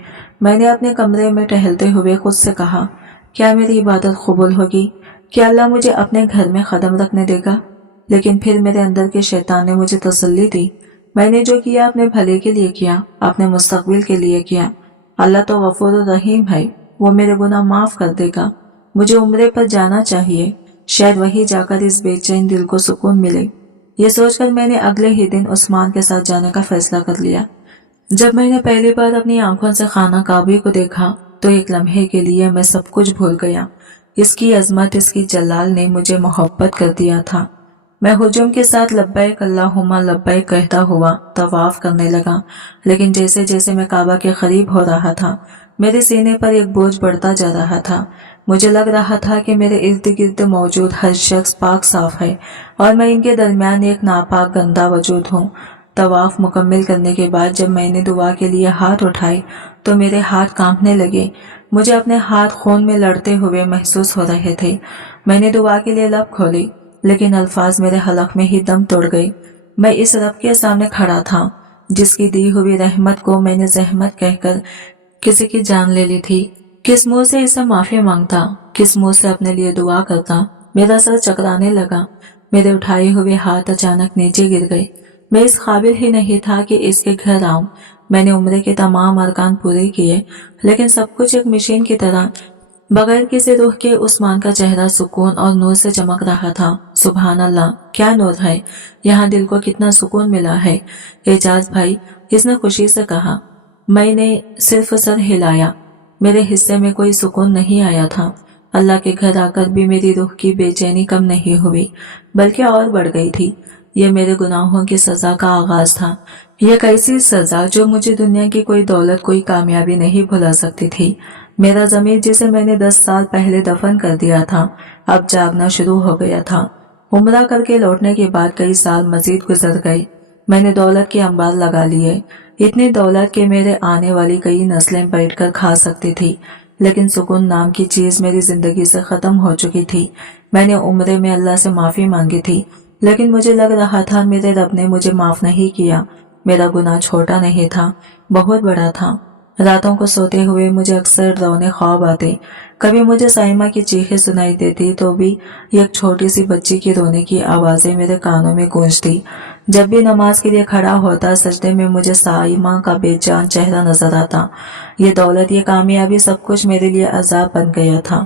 मैंने अपने कमरे में टहलते हुए खुद से कहा, क्या मेरी इबादत कबूल होगी? क्या अल्लाह मुझे अपने घर में कदम रखने देगा? लेकिन फिर मेरे अंदर के शैतान ने मुझे तसल्ली दी। मैंने जो किया अपने भले के लिए किया, अपने मुस्तकबिल के लिए किया। अल्लाह तो गफूर रहीम है, वो मेरे गुनाह माफ कर देगा। मुझे उम्रे पर जाना चाहिए, शायद वही जाकर इस बेचैन दिल को सुकून मिले। ये सोचकर मैंने अगले ही दिन उस्मान के साथ जाने का फैसला कर लिया। जब मैंने पहली बार अपनी आंखों से खाना काबी को देखा तो एक लम्हे के लिए मैं सब कुछ भूल गया। इसकी अजमत, इसकी जलाल ने मुझे मोहब्बत कर दिया था। मैं हुजूम के साथ लब्बैक अल्लाहुम्मा लब्बैक कहता हुआ तवाफ करने लगा। लेकिन जैसे जैसे मैं काबा के करीब हो रहा था, मेरे सीने पर एक बोझ बढ़ता जा रहा था। मुझे लग रहा था कि मेरे इर्द गिर्द मौजूद हर शख्स पाक साफ है और मैं इनके दरमियान एक नापाक गंदा वजूद हूँ। तवाफ मुकम्मल करने के बाद जब मैंने दुआ के लिए हाथ उठाए तो मेरे हाथ कांपने लगे। मुझे अपने हाथ खून में लड़ते हुए महसूस हो रहे थे। मैंने दुआ के लिए लब खोली, लेकिन अल्फाज मेरे हलक में ही दम तोड़ गए। मैं इस रब के सामने खड़ा था जिसकी दी हुई रहमत को मैंने जहमत कहकर किसी की जान ले ली थी। किस मुंह से इससे माफी मांगता, किस मुंह से अपने लिए दुआ करता। मेरा सर चकराने लगा। मेरे उठाए हुए हाथ अचानक नीचे गिर गए। मैं इस काबिल ही नहीं था कि इसके घर आऊं। मैंने उम्रे के तमाम अरकान पूरे किए, लेकिन सब कुछ एक मशीन की तरह बगैर किसी रूह के। उस्मान का चेहरा सुकून और नूर से चमक रहा था। सुभान अल्लाह, क्या नूर है, यहाँ दिल को कितना सुकून मिला है। एजाज भाई, इसने खुशी से कहा। मैंने सिर्फ सर हिलाया। मेरे हिस्से में कोई सुकून नहीं आया था। अल्लाह के घर आकर भी मेरी रूह की बेचैनी कम नहीं हुई, बल्कि और बढ़ गई थी। यह मेरे गुनाहों की सजा का आगाज था। एक ऐसी सजा जो मुझे दुनिया की कोई दौलत, कोई कामयाबी नहीं भुला सकती थी। मेरा ज़मीर, जिसे मैंने 10 साल पहले दफन कर दिया था, अब जागना शुरू हो गया था। उम्रा करके लौटने के बाद कई साल मजीद गुजर गए। मैंने दौलत के अंबार लगा लिए, इतनी दौलत कि मेरे आने वाली कई नस्लें बैठकर खा सकती थी। लेकिन सुकून नाम की चीज मेरी जिंदगी से खत्म हो चुकी थी। मैंने उम्रे में अल्लाह से माफी मांगी थी, लेकिन मुझे लग रहा था मेरे रब ने मुझे माफ नहीं किया। मेरा गुनाह छोटा नहीं था, बहुत बड़ा था। रातों को सोते हुए मुझे अक्सर रोने ख्वाब आते। कभी मुझे साइमा की चीखें सुनाई देती तो भी एक छोटी सी बच्ची की रोने की आवाजें मेरे कानों में गूंजती। जब भी नमाज के लिए खड़ा होता, सजदे में मुझे साइमा का बेजान चेहरा नजर आता। ये दौलत, ये कामयाबी, सब कुछ मेरे लिए अजाब बन गया था।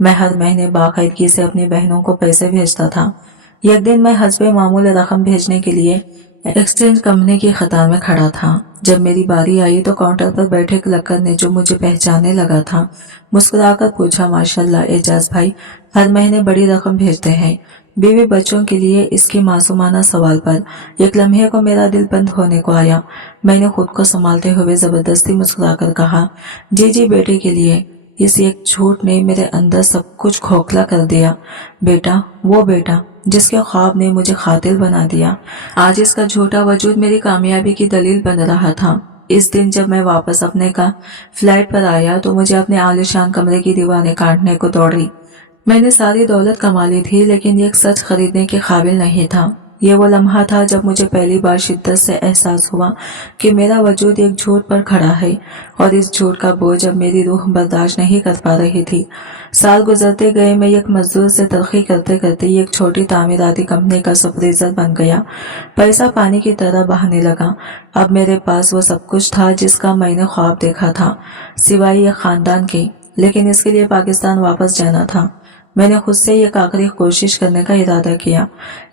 मैं हर महीने बाकायदगी से अपनी बहनों को पैसे भेजता था। एक दिन मैं हस्बे मामूल रकम भेजने के लिए एक्सचेंज कंपनी की कतार में खड़ा था। जब मेरी बारी आई तो काउंटर पर बैठे क्लर्कर ने, जो मुझे पहचानने लगा था, मुस्कुराकर पूछा, माशाल्लाह एजाज भाई हर महीने बड़ी रकम भेजते हैं बीवी बच्चों के लिए। इसकी मासूमाना सवाल पर एक लम्हे को मेरा दिल बंद होने को आया। मैंने खुद को संभालते हुए जबरदस्ती मुस्कुराकर कहा, जी जी बेटे के लिए। इस एक झूठ ने मेरे अंदर सब कुछ खोखला कर दिया। बेटा, वो बेटा जिसके ख्वाब ने मुझे कातिल बना दिया, आज इसका झूठा वजूद मेरी कामयाबी की दलील बन रहा था। इस दिन जब मैं वापस अपने का फ्लैट पर आया तो मुझे अपने आलीशान कमरे की दीवारें काटने को दौड़ी। मैंने सारी दौलत कमा ली थी, लेकिन ये एक सच खरीदने के काबिल नहीं था। ये वो लम्हा था जब मुझे पहली बार शिद्दत से एहसास हुआ कि मेरा वजूद एक झूठ पर खड़ा है और इस झूठ का बोझ अब मेरी रूह बर्दाश्त नहीं कर पा रही थी। साल गुजरते गए, मैं एक मजदूर से तरक्की करते करते एक छोटी तामीराती कंपनी का सुपरवाइजर बन गया। पैसा पानी की तरह बहने लगा। अब मेरे पास वो सब कुछ था जिसका मैंने ख्वाब देखा था, सिवाय एक खानदान के। लेकिन इसके लिए पाकिस्तान वापस जाना था। मैंने खुद से एक आखिरी कोशिश करने का इरादा किया।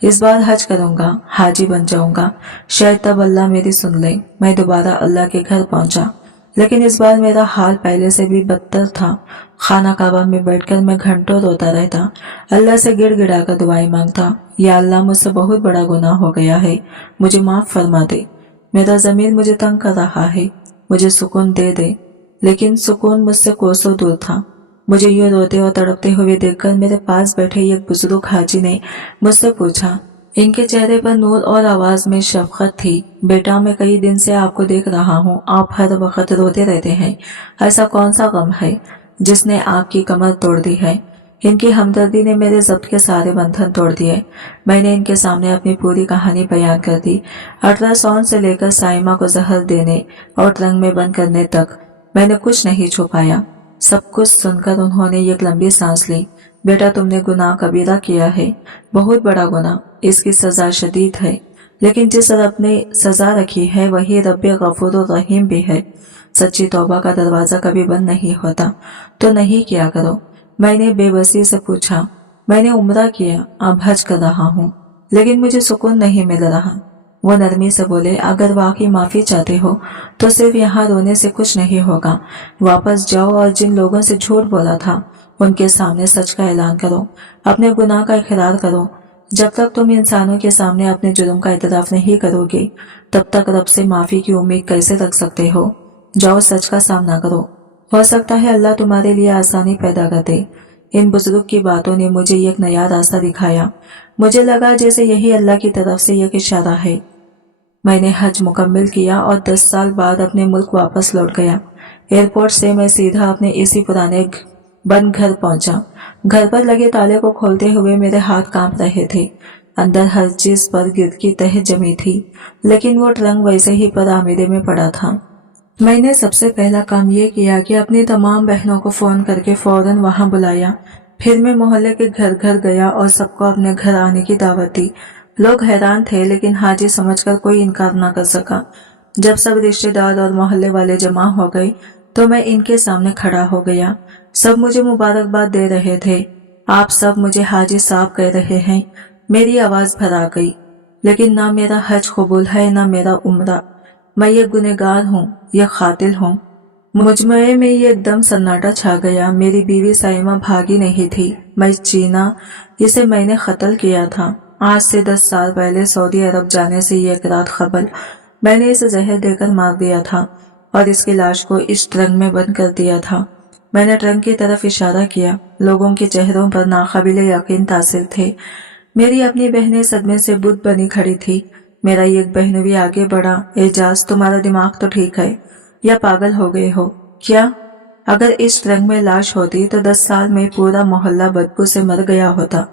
इस बार हज करूंगा, हाजी बन जाऊंगा। शायद तब अल्लाह मेरी सुन ले। मैं दोबारा अल्लाह के घर पहुंचा, लेकिन इस बार मेरा हाल पहले से भी बदतर था। खाना काबा में बैठकर मैं घंटों रोता रहता, अल्लाह से गिड़गिड़ा कर दुआएं मांगता, या अल्लाह मुझसे बहुत बड़ा गुनाह हो गया है, मुझे माफ फरमा दे। मेरा ज़मीर मुझे तंग कर रहा है, मुझे सुकून दे दे। लेकिन सुकून मुझसे कोसों दूर था। मुझे यूं रोते और तड़पते हुए देखकर मेरे पास बैठे एक बुजुर्ग हाजी ने मुझसे पूछा। इनके चेहरे पर नूर और आवाज में शफकत थी। बेटा, मैं कई दिन से आपको देख रहा हूँ, आप हर वक्त रोते रहते हैं। ऐसा कौन सा गम है जिसने आपकी कमर तोड़ दी है? इनकी हमदर्दी ने मेरे जब्त के सारे बंधन तोड़ दिए। मैंने इनके सामने अपनी पूरी कहानी बयान कर दी। अल्ट्रासाउंड से लेकर साइमा को जहर देने और ट्रंक में बंद करने तक मैंने कुछ नहीं छुपाया। सब कुछ सुनकर उन्होंने एक लंबी सांस ली। बेटा, तुमने गुनाह कबीरा किया है, बहुत बड़ा गुनाह। इसकी सजा शदीद है, लेकिन जिस रब ने सजा रखी है वही रब गफूर और रहीम भी है। सच्ची तौबा का दरवाजा कभी बंद नहीं होता, तो नहीं किया करो। मैंने बेबसी से पूछा। मैंने उम्रा किया, अब हज कर रहा हूँ, लेकिन मुझे सुकून नहीं मिल रहा। वो नरमी से बोले, अगर वाकई माफी चाहते हो तो सिर्फ यहाँ रोने से कुछ नहीं होगा। वापस जाओ और जिन लोगों से झूठ बोला था उनके सामने सच का ऐलान करो, अपने गुनाह का इकरार करो। जब तक तुम इंसानों के सामने अपने जुर्म का इतराफ नहीं करोगे, तब तक रब से माफी की उम्मीद कैसे रख सकते हो? जाओ, सच का सामना करो, हो सकता है अल्लाह तुम्हारे लिए आसानी पैदा कर दे। इन बुजुर्ग की बातों ने मुझे एक नया रास्ता दिखाया। मुझे लगा जैसे यही अल्लाह की तरफ से एक इशारा है। मैंने हज मुकम्मल किया और 10 साल बाद अपने मुल्क वापस लौट गया। एयरपोर्ट से मैं सीधा अपने इसी पुराने बंद घर पहुंचा। घर पर लगे ताले को खोलते हुए मेरे हाथ कांप रहे थे। अंदर हर चीज पर गिद्ध की तह जमी थी, लेकिन वो ट्रंक वैसे ही परामीरे में पड़ा था। मैंने सबसे पहला काम ये किया कि अपनी तमाम बहनों को फोन करके फौरन वहां बुलाया। फिर मैं मोहल्ले के घर घर गया और सबको अपने घर आने की दावत दी। लोग हैरान थे, लेकिन हाजी समझकर कोई इनकार न कर सका। जब सब रिश्तेदार और मोहल्ले वाले जमा हो गए तो मैं इनके सामने खड़ा हो गया। सब मुझे मुबारकबाद दे रहे थे। आप सब मुझे हाजी साहब कह रहे हैं। मेरी आवाज भर आ गई, लेकिन ना मेरा हज कबूल है, ना मेरा उम्रा। मैं ये गुनहगार हूँ, ये कातिल हूँ। मुजमए में ये एकदम सन्नाटा छा गया। मेरी बीवी साइमा भागी नहीं थी, मैं चीना, जिसे मैंने कत्ल किया था। आज से 10 साल पहले सऊदी अरब जाने से ये एक रात कबल मैंने इसे जहर देकर मार दिया था और इसकी लाश को इस ट्रंक में बंद कर दिया था। मैंने ट्रंक की तरफ इशारा किया। लोगों के चेहरों पर नाकाबिले यकीन तासिर थे। मेरी अपनी बहनें सदमे से बुत बनी खड़ी थी। मेरा एक बहन भी आगे बढ़ा। एजाज, तुम्हारा दिमाग तो ठीक है या पागल हो गए हो क्या? अगर इस ट्रंक में लाश होती तो 10 साल में पूरा मोहल्ला बदबू से मर गया होता।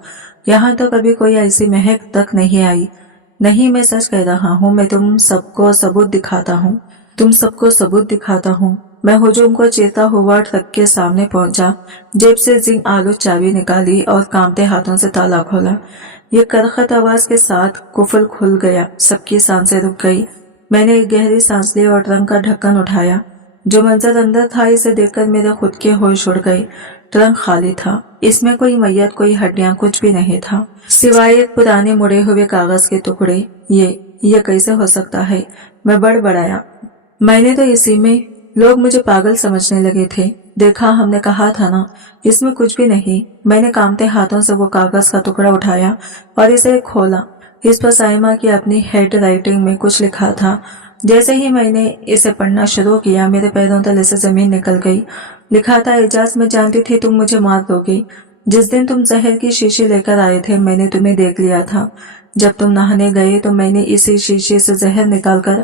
यहाँ तो कभी कोई ऐसी महक तक नहीं आई। नहीं, मैं सच कह रहा हूँ। मैं तुम सबको सबूत दिखाता हूँ। मैं हुजूम को चीरता हुआ ट्रक के सामने पहुंचा, जेब से जिंक आलू चाबी निकाली और कांपते हाथों से ताला खोला। ये करखत आवाज के साथ कुफल खुल गया। सबकी सांसें रुक गई। मैंने एक गहरी सांस ली और ट्रंक का ढक्कन उठाया। जो मंजर अंदर था, इसे देखकर मेरे खुद के होश उड़ गए। ट्रंक खाली था। इसमें कोई मैयत, कोई हड्डियां, कुछ भी नहीं था, सिवाय एक पुराने मुड़े हुए कागज के टुकड़े। ये ये कैसे हो सकता है? मैं बड़बड़ाया। मैंने तो इसी में लोग मुझे पागल समझने लगे थे। देखा, हमने कहा था ना, इसमें कुछ भी नहीं। मैंने कांपते हाथों से वो कागज का टुकड़ा उठाया और इसे खोला। इस पर साइमा की अपनी हैंड राइटिंग में कुछ लिखा था। जैसे ही मैंने इसे पढ़ना शुरू किया, मेरे पैरों तले से जमीन निकल गई। लिखा था, एजाज, मैं जानती थी तुम मुझे मार दोगे। जिस दिन तुम जहर की शीशी लेकर आए थे, मैंने तुम्हें देख लिया था। जब तुम नहाने गए तो मैंने इसी शीशे से जहर निकालकर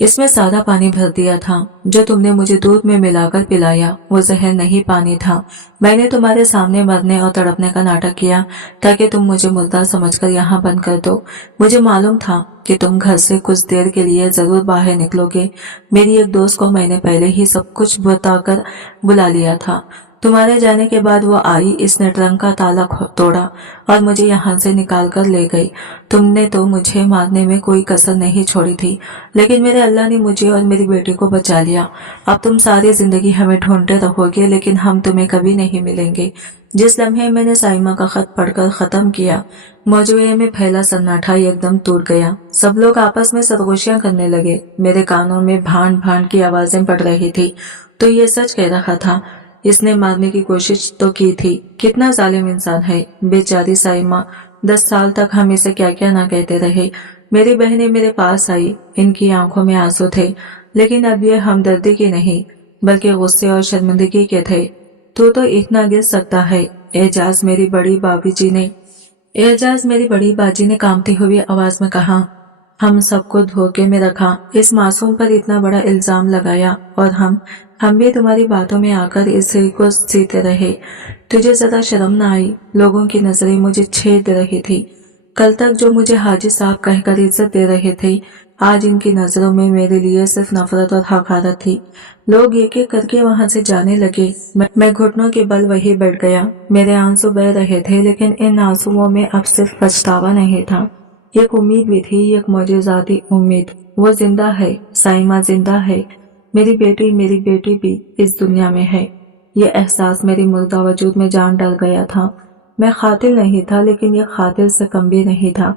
इसमें सादा पानी भर दिया था। जो तुमने मुझे दूध में मिलाकर पिलाया वो जहर नहीं, पानी था। मैंने तुम्हारे सामने मरने और तड़पने का नाटक किया ताकि तुम मुझे मुर्दा समझकर यहाँ बंद कर दो। मुझे मालूम था कि तुम घर से कुछ देर के लिए जरूर बाहर निकलोगे। मेरी एक दोस्त को मैंने पहले ही सब कुछ बताकर बुला लिया था। तुम्हारे जाने के बाद वो आई, इसने ट्रंक का ताला तोड़ा और मुझे यहाँ से निकाल कर ले गई। तुमने तो मुझे मारने में कोई कसर नहीं छोड़ी थी, लेकिन मेरे अल्लाह ने मुझे और मेरी बेटी को बचा लिया। अब तुम सारी जिंदगी हमें ढूंढते रहोगे, लेकिन हम तुम्हें कभी नहीं मिलेंगे। जिस लम्हे मैंने साइमा का खत पढ़कर खत्म किया, मौजूए में फैला सन्नाटा एकदम टूट गया। सब लोग आपस में सरगोशियां करने लगे। मेरे कानों में भांड भांड की आवाजें पड़ रही थी। तो ये सच कह रहा था, इसने मारने की कोशिश तो की थी। कितना जालिम इंसान है बेचारी साइमा। 10 साल तक हम इसे क्या क्या ना कहते रहे। मेरी बहनें मेरे पास आई, इनकी आंखों में आंसू थे, लेकिन अब ये हमदर्दी की नहीं बल्कि गुस्से और शर्मिंदगी के थे। तू तो इतना गिर सकता है, एजाज मेरी बड़ी बाजी ने कांपती हुई आवाज में कहा। हम सबको धोखे में रखा, इस मासूम पर इतना बड़ा इल्जाम लगाया और हम भी तुम्हारी बातों में आकर इसे को सीते रहे। तुझे ज्यादा शर्म न आई? लोगों की नजरें मुझे छेद रही थी। कल तक जो मुझे हाजी साहब कहकर इज्जत दे रहे थे, आज इनकी नजरों में मेरे लिए सिर्फ नफरत और हकारत थी। लोग एक एक करके वहां से जाने लगे। मैं घुटनों के बल वही बैठ गया। मेरे आंसू बह रहे थे, लेकिन इन आंसुओं में अब सिर्फ पछतावा नहीं था, एक उम्मीद भी थी, एक मौजूदाती उम्मीद। वो जिंदा है, साइमा जिंदा है। मेरी बेटी भी इस दुनिया में है। ये एहसास मेरी मुर्दा वजूद में जान डाल गया था। मैं खातिल नहीं था, लेकिन ये खातिल से कम भी नहीं था।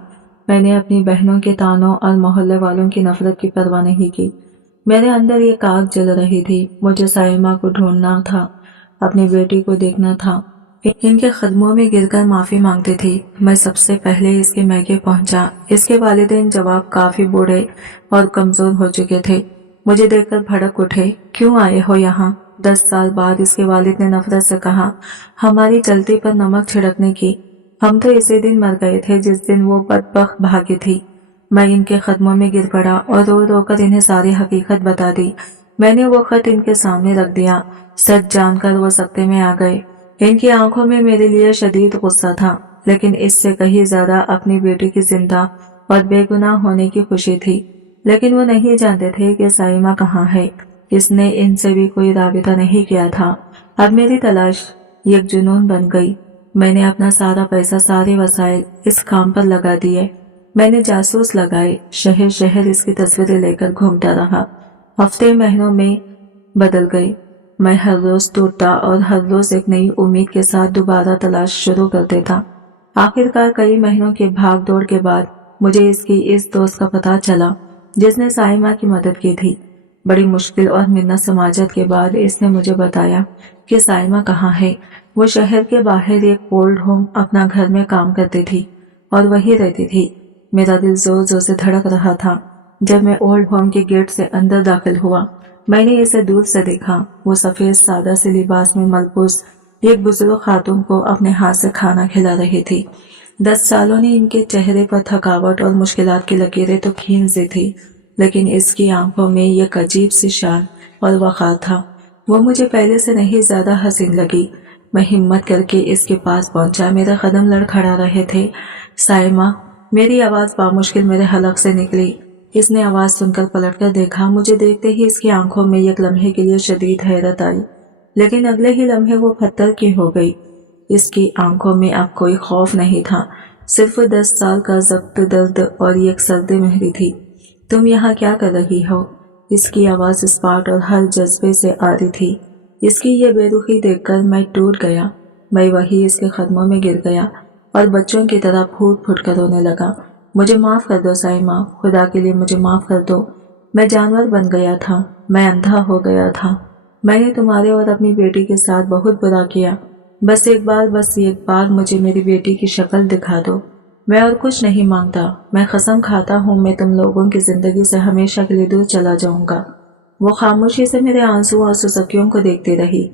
मैंने अपनी बहनों के तानों और मोहल्ले वालों की नफरत की परवाह नहीं की। मेरे अंदर ये आग जल रही थी। मुझे साइमा को ढूंढना था, अपनी बेटी को देखना था। इनके कदमों में गिरकर माफी मांगती थी। मैं सबसे पहले इसके मैके पहुंचा। इसके वालिदैन जवाब काफी बूढ़े और कमजोर हो चुके थे। मुझे देखकर भड़क उठे। क्यों आए हो यहाँ? 10 साल बाद इसके वालिद ने नफरत से कहा। हमारी जलती पर नमक छिड़कने की। हम तो इसी दिन मर गए थे जिस दिन वो बदबख्त भागी थी। मैं इनके कदमों में गिर पड़ा और रो रो कर इन्हें सारी हकीकत बता दी। मैंने वो खत इनके सामने रख दिया। सच जानकर वो सख्ते में आ गए। इनकी आंखों में मेरे लिए शदीद गुस्सा था, लेकिन इससे कहीं ज्यादा अपनी बेटी की जिंदा और बेगुनाह होने की खुशी थी। लेकिन वो नहीं जानते थे कि साइमा कहाँ है। इसने इनसे भी कोई राबिता नहीं किया था। अब मेरी तलाश एक जुनून बन गई। मैंने अपना सारा पैसा, सारे वसाइल इस काम पर लगा दिए। मैंने जासूस लगाए, शहर शहर इसकी तस्वीरें लेकर घूमता रहा। हफ्ते महीनों में बदल गए। मैं हर रोज टूटता और हर रोज एक नई उम्मीद के साथ दोबारा तलाश शुरू कर देता। आखिरकार कई महीनों के भाग दौड़ के बाद मुझे इसकी इस दोस्त का पता चला जिसने साइमा की मदद की थी। बड़ी मुश्किल और मिन्नत समाजत के बाद इसने मुझे बताया कि साइमा कहाँ है। वो शहर के बाहर एक ओल्ड होम अपना घर में काम करती थी और वही रहती थी। मेरा दिल जोर जोर से धड़क रहा था। जब मैं ओल्ड होम के गेट से अंदर दाखिल हुआ, मैंने इसे दूर से देखा। वो सफेद सादा से लिबास में मलबूस एक बुजुर्ग खातून को अपने हाथ से खाना खिला रही थी। 10 सालों ने इनके चेहरे पर थकावट और मुश्किलात की लकीरें तो खींच दी थी, लेकिन इसकी आंखों में एक अजीब सी शान और वक़ार था। वो मुझे पहले से नहीं ज्यादा हसीन लगी। मैं हिम्मत करके इसके पास पहुंचा। मेरे कदम लड़खड़ा रहे थे। साइमा, मेरी आवाज बामुश्किल मेरे हलक से निकली। इसने आवाज सुनकर पलटकर देखा। मुझे देखते ही इसकी आंखों में एक लम्हे के लिए शदीद हैरत आई, लेकिन अगले ही लम्हे वो पत्थर की हो गई। इसकी आंखों में अब कोई खौफ नहीं था, सिर्फ 10 साल का जब्त दर्द और एक सर्द मेहरी थी। तुम यहाँ क्या कर रही हो? इसकी आवाज स्पाट और हर जज्बे से आ रही थी। इसकी ये बेरुखी देखकर मैं टूट गया। मैं वही इसके कदमों में गिर गया और बच्चों की तरह फूट फूट कर रोने लगा। مجھے معاف کر دو سائمہ، خدا کے لیے مجھے معاف کر دو۔ میں جانور بن گیا تھا، میں اندھا ہو گیا تھا، میں نے تمہارے اور اپنی بیٹی کے ساتھ بہت برا کیا۔ بس ایک بار مجھے میری بیٹی کی شکل دکھا دو۔ میں اور کچھ نہیں مانگتا، میں قسم کھاتا ہوں میں تم لوگوں کی زندگی سے ہمیشہ کے لیے دور چلا جاؤں گا۔ وہ خاموشی سے میرے آنسو اور سسکیوں کو دیکھتی رہی،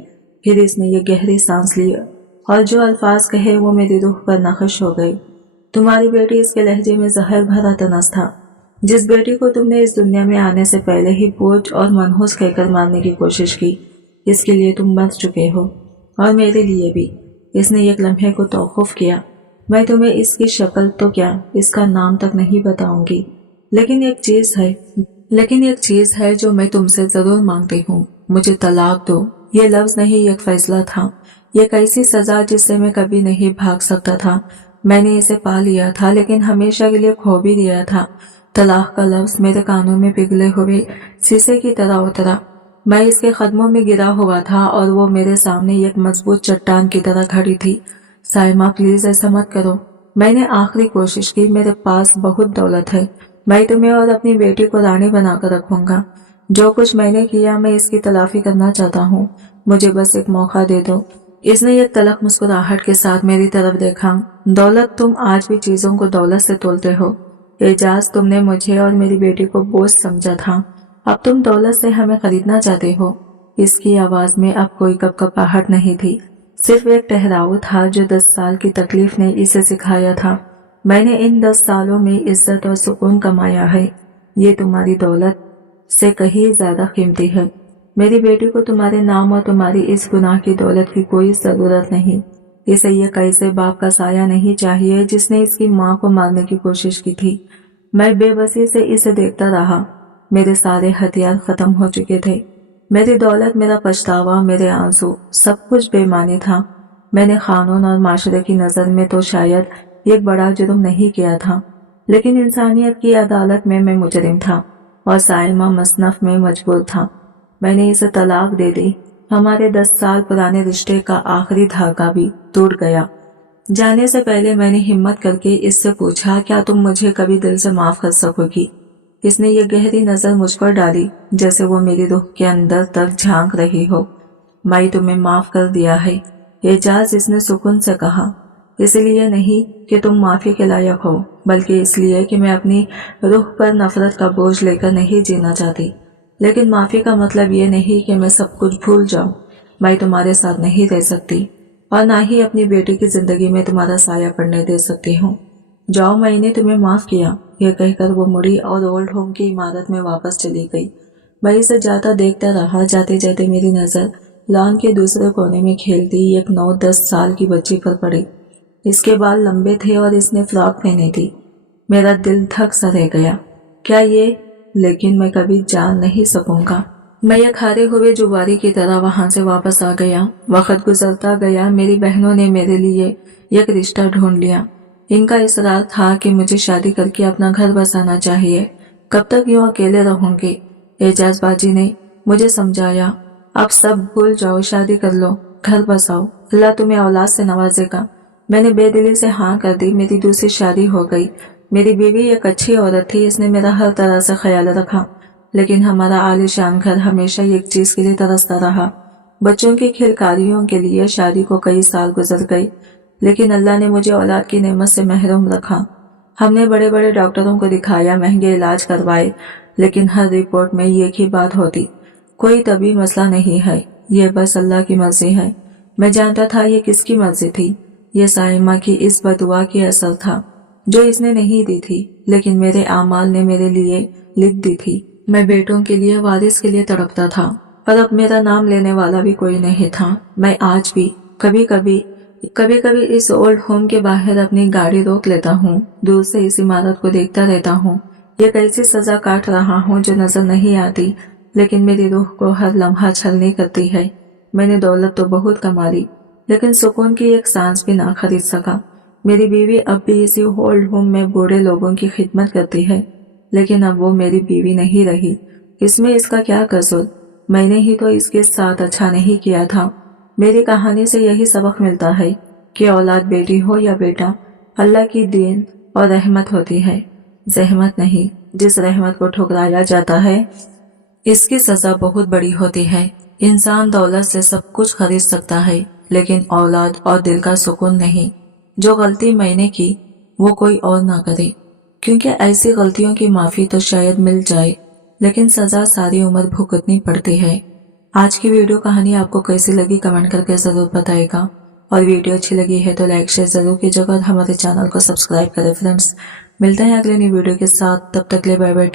پھر اس نے یہ گہری سانس لی اور جو الفاظ کہے وہ میری روح پر نقش ہو گئی۔ تمہاری بیٹی، اس کے لہجے میں زہر بھرا طنز تھا، جس بیٹی کو تم نے اس دنیا میں آنے سے پہلے ہی بوجھ اور منحوس کہہ کر مارنے کی کوشش کی، اس کے لیے تم مر چکے ہو، اور میرے لیے بھی۔ اس نے ایک لمحے کو توقف کیا۔ میں تمہیں اس کی شکل تو کیا، اس کا نام تک نہیں بتاؤں گی، لیکن ایک چیز ہے جو میں تم سے ضرور مانگتی ہوں، مجھے طلاق دو۔ یہ لفظ نہیں، ایک فیصلہ تھا، ایک ایسی سزا جس سے میں کبھی نہیں بھاگ سکتا تھا۔ میں نے اسے پا لیا تھا لیکن ہمیشہ کے لیے کھو بھی دیا تھا۔ طلاق کا لفظ میرے کانوں میں پگھلے ہوئے شیشے کی طرح اترا۔ میں اس کے قدموں میں گرا ہوا تھا اور وہ میرے سامنے ایک مضبوط چٹان کی طرح کھڑی تھی۔ سائمہ، پلیز ایسا مت کرو۔ میں نے آخری کوشش کی، میرے پاس بہت دولت ہے، میں تمہیں اور اپنی بیٹی کو رانی بنا کر رکھوں گا۔ جو کچھ میں نے کیا میں اس کی تلافی کرنا چاہتا ہوں، مجھے بس ایک موقع دے دو۔ اس نے ایک تلخ مسکراہٹ کے ساتھ میری طرف دیکھا۔ دولت، تم آج بھی چیزوں کو دولت سے تولتے ہو۔ اعجاز، تم نے مجھے اور میری بیٹی کو بوجھ سمجھا تھا، اب تم دولت سے ہمیں خریدنا چاہتے ہو۔ اس کی آواز میں اب کوئی کپکپاہٹ نہیں تھی، صرف ایک ٹھہراؤ تھا جو 10 سال کی تکلیف نے اسے سکھایا تھا۔ میں نے ان 10 سالوں میں عزت اور سکون کمایا ہے، یہ تمہاری دولت سے کہیں زیادہ قیمتی ہے۔ میری بیٹی کو تمہارے نام اور تمہاری اس گناہ کی دولت کی کوئی ضرورت نہیں۔ اسے یہ کیسے باپ کا سایہ نہیں چاہیے جس نے اس کی ماں کو مارنے کی کوشش کی تھی۔ میں بے بسی سے اسے دیکھتا رہا، میرے سارے ہتھیار ختم ہو چکے تھے، میری دولت، میرا پچھتاوا، میرے آنسو، سب کچھ بے معنی تھا۔ میں نے قانون اور معاشرے کی نظر میں تو شاید ایک بڑا جرم نہیں کیا تھا، لیکن انسانیت کی عدالت میں مجرم تھا، اور سائمہ مصنف میں مجبور تھا۔ میں نے اسے طلاق دے دی۔ ہمارے 10 سال پرانے رشتے کا آخری دھاگا بھی ٹوٹ گیا۔ جانے سے پہلے میں نے ہمت کر کے اس سے پوچھا، کیا تم مجھے کبھی دل سے معاف کر سکو گی؟ اس نے یہ گہری نظر مجھ پر ڈالی جیسے وہ میری روح کے اندر تک جھانک رہی ہو۔ میں تمہیں معاف کر دیا ہے اعجاز، اس نے سکون سے کہا، اس لیے نہیں کہ تم معافی کے لائق ہو، بلکہ اس لیے کہ میں اپنی روح پر نفرت کا بوجھ لے کر نہیں جینا چاہتی۔ لیکن معافی کا مطلب یہ نہیں کہ میں سب کچھ بھول جاؤں۔ میں تمہارے ساتھ نہیں رہ سکتی اور نہ ہی اپنی بیٹی کی زندگی میں تمہارا سایہ پڑنے دے سکتی ہوں۔ جاؤ، میں نے تمہیں معاف کیا، یہ کہہ کر وہ مڑی اور اولڈ ہوم کی عمارت میں واپس چلی گئی۔ میں اسے جاتا دیکھتا رہا، جاتے جاتے میری نظر لان کے دوسرے کونے میں کھیلتی ایک 9-10 سال کی بچی پر پڑی۔ اس کے بال لمبے تھے اور اس نے فراک پہنی تھی۔ میرا دل دھک سا رہ گیا، کیا یہ، لیکن میں کبھی جان نہیں سکوں گا۔ میں ایک ہارے ہوئے جواری کی طرح وہاں سے واپس آ گیا۔ وقت گزرتا گیا، میری بہنوں نے میرے لیے ایک رشتہ ڈھونڈ لیا۔ ان کا اصرار تھا کہ مجھے شادی کر کے اپنا گھر بسانا چاہیے، کب تک یوں اکیلے رہوں گے؟ اعجاز باجی نے مجھے سمجھایا، اب سب بھول جاؤ، شادی کر لو، گھر بساؤ، اللہ تمہیں اولاد سے نوازے گا۔ میں نے بے دلی سے ہاں کر دی۔ میری دوسری شادی ہو گئی۔ میری بیوی ایک اچھی عورت تھی، اس نے میرا ہر طرح سے خیال رکھا، لیکن ہمارا عالیشان گھر ہمیشہ ایک چیز کے لیے ترستا رہا، بچوں کی کھلکاریوں کے لیے۔ شادی کو کئی سال گزر گئی، لیکن اللہ نے مجھے اولاد کی نعمت سے محروم رکھا۔ ہم نے بڑے بڑے ڈاکٹروں کو دکھایا، مہنگے علاج کروائے، لیکن ہر رپورٹ میں ایک ہی بات ہوتی، کوئی طبی مسئلہ نہیں ہے، یہ بس اللہ کی مرضی ہے۔ میں جانتا تھا یہ کس کی مرضی تھی، یہ سائمہ کی اس بددعا کی اثر تھا جو اس نے نہیں دی تھی، لیکن میرے اعمال نے میرے لیے لکھ دی تھی۔ میں بیٹوں کے لیے، وارث کے لیے تڑپتا تھا، اور اب میرا نام لینے والا بھی کوئی نہیں تھا۔ میں آج بھی کبھی کبھی اس اولڈ ہوم کے باہر اپنی گاڑی روک لیتا ہوں، دور سے اس عمارت کو دیکھتا رہتا ہوں، یہ کیسی سزا کاٹ رہا ہوں جو نظر نہیں آتی، لیکن میری روح کو ہر لمحہ چھلنی کرتی ہے۔ میں نے دولت تو بہت کما لی، لیکن سکون کی ایک سانس بھی نہ خرید سکا۔ میری بیوی اب بھی اسی اولڈ ہوم میں بوڑھے لوگوں کی خدمت کرتی ہے، لیکن اب وہ میری بیوی نہیں رہی۔ اس میں اس کا کیا قصور؟ میں نے ہی تو اس کے ساتھ اچھا نہیں کیا تھا۔ میری کہانی سے یہی سبق ملتا ہے کہ اولاد بیٹی ہو یا بیٹا، اللہ کی دین और रहमत होती है, जहमत नहीं। जिस रहमत को ठुकराया जाता है इसकी सजा बहुत बड़ी होती है। इंसान दौलत से सब कुछ खरीद सकता है, लेकिन औलाद और दिल का सुकून नहीं। जो गलती मैंने की वो कोई और ना करे, क्योंकि ऐसी गलतियों की माफी तो शायद मिल जाए, लेकिन सजा सारी उम्र भुगतनी पड़ती है। आज की वीडियो कहानी आपको कैसी लगी कमेंट करके जरूर बताइएगा, और वीडियो अच्छी लगी है तो लाइक शेयर जरूर कीजिएगा और हमारे चैनल को सब्सक्राइब करें फ्रेंड्स। मिलते हैं अगले नई वीडियो के साथ, तब तक ले बाय बाय।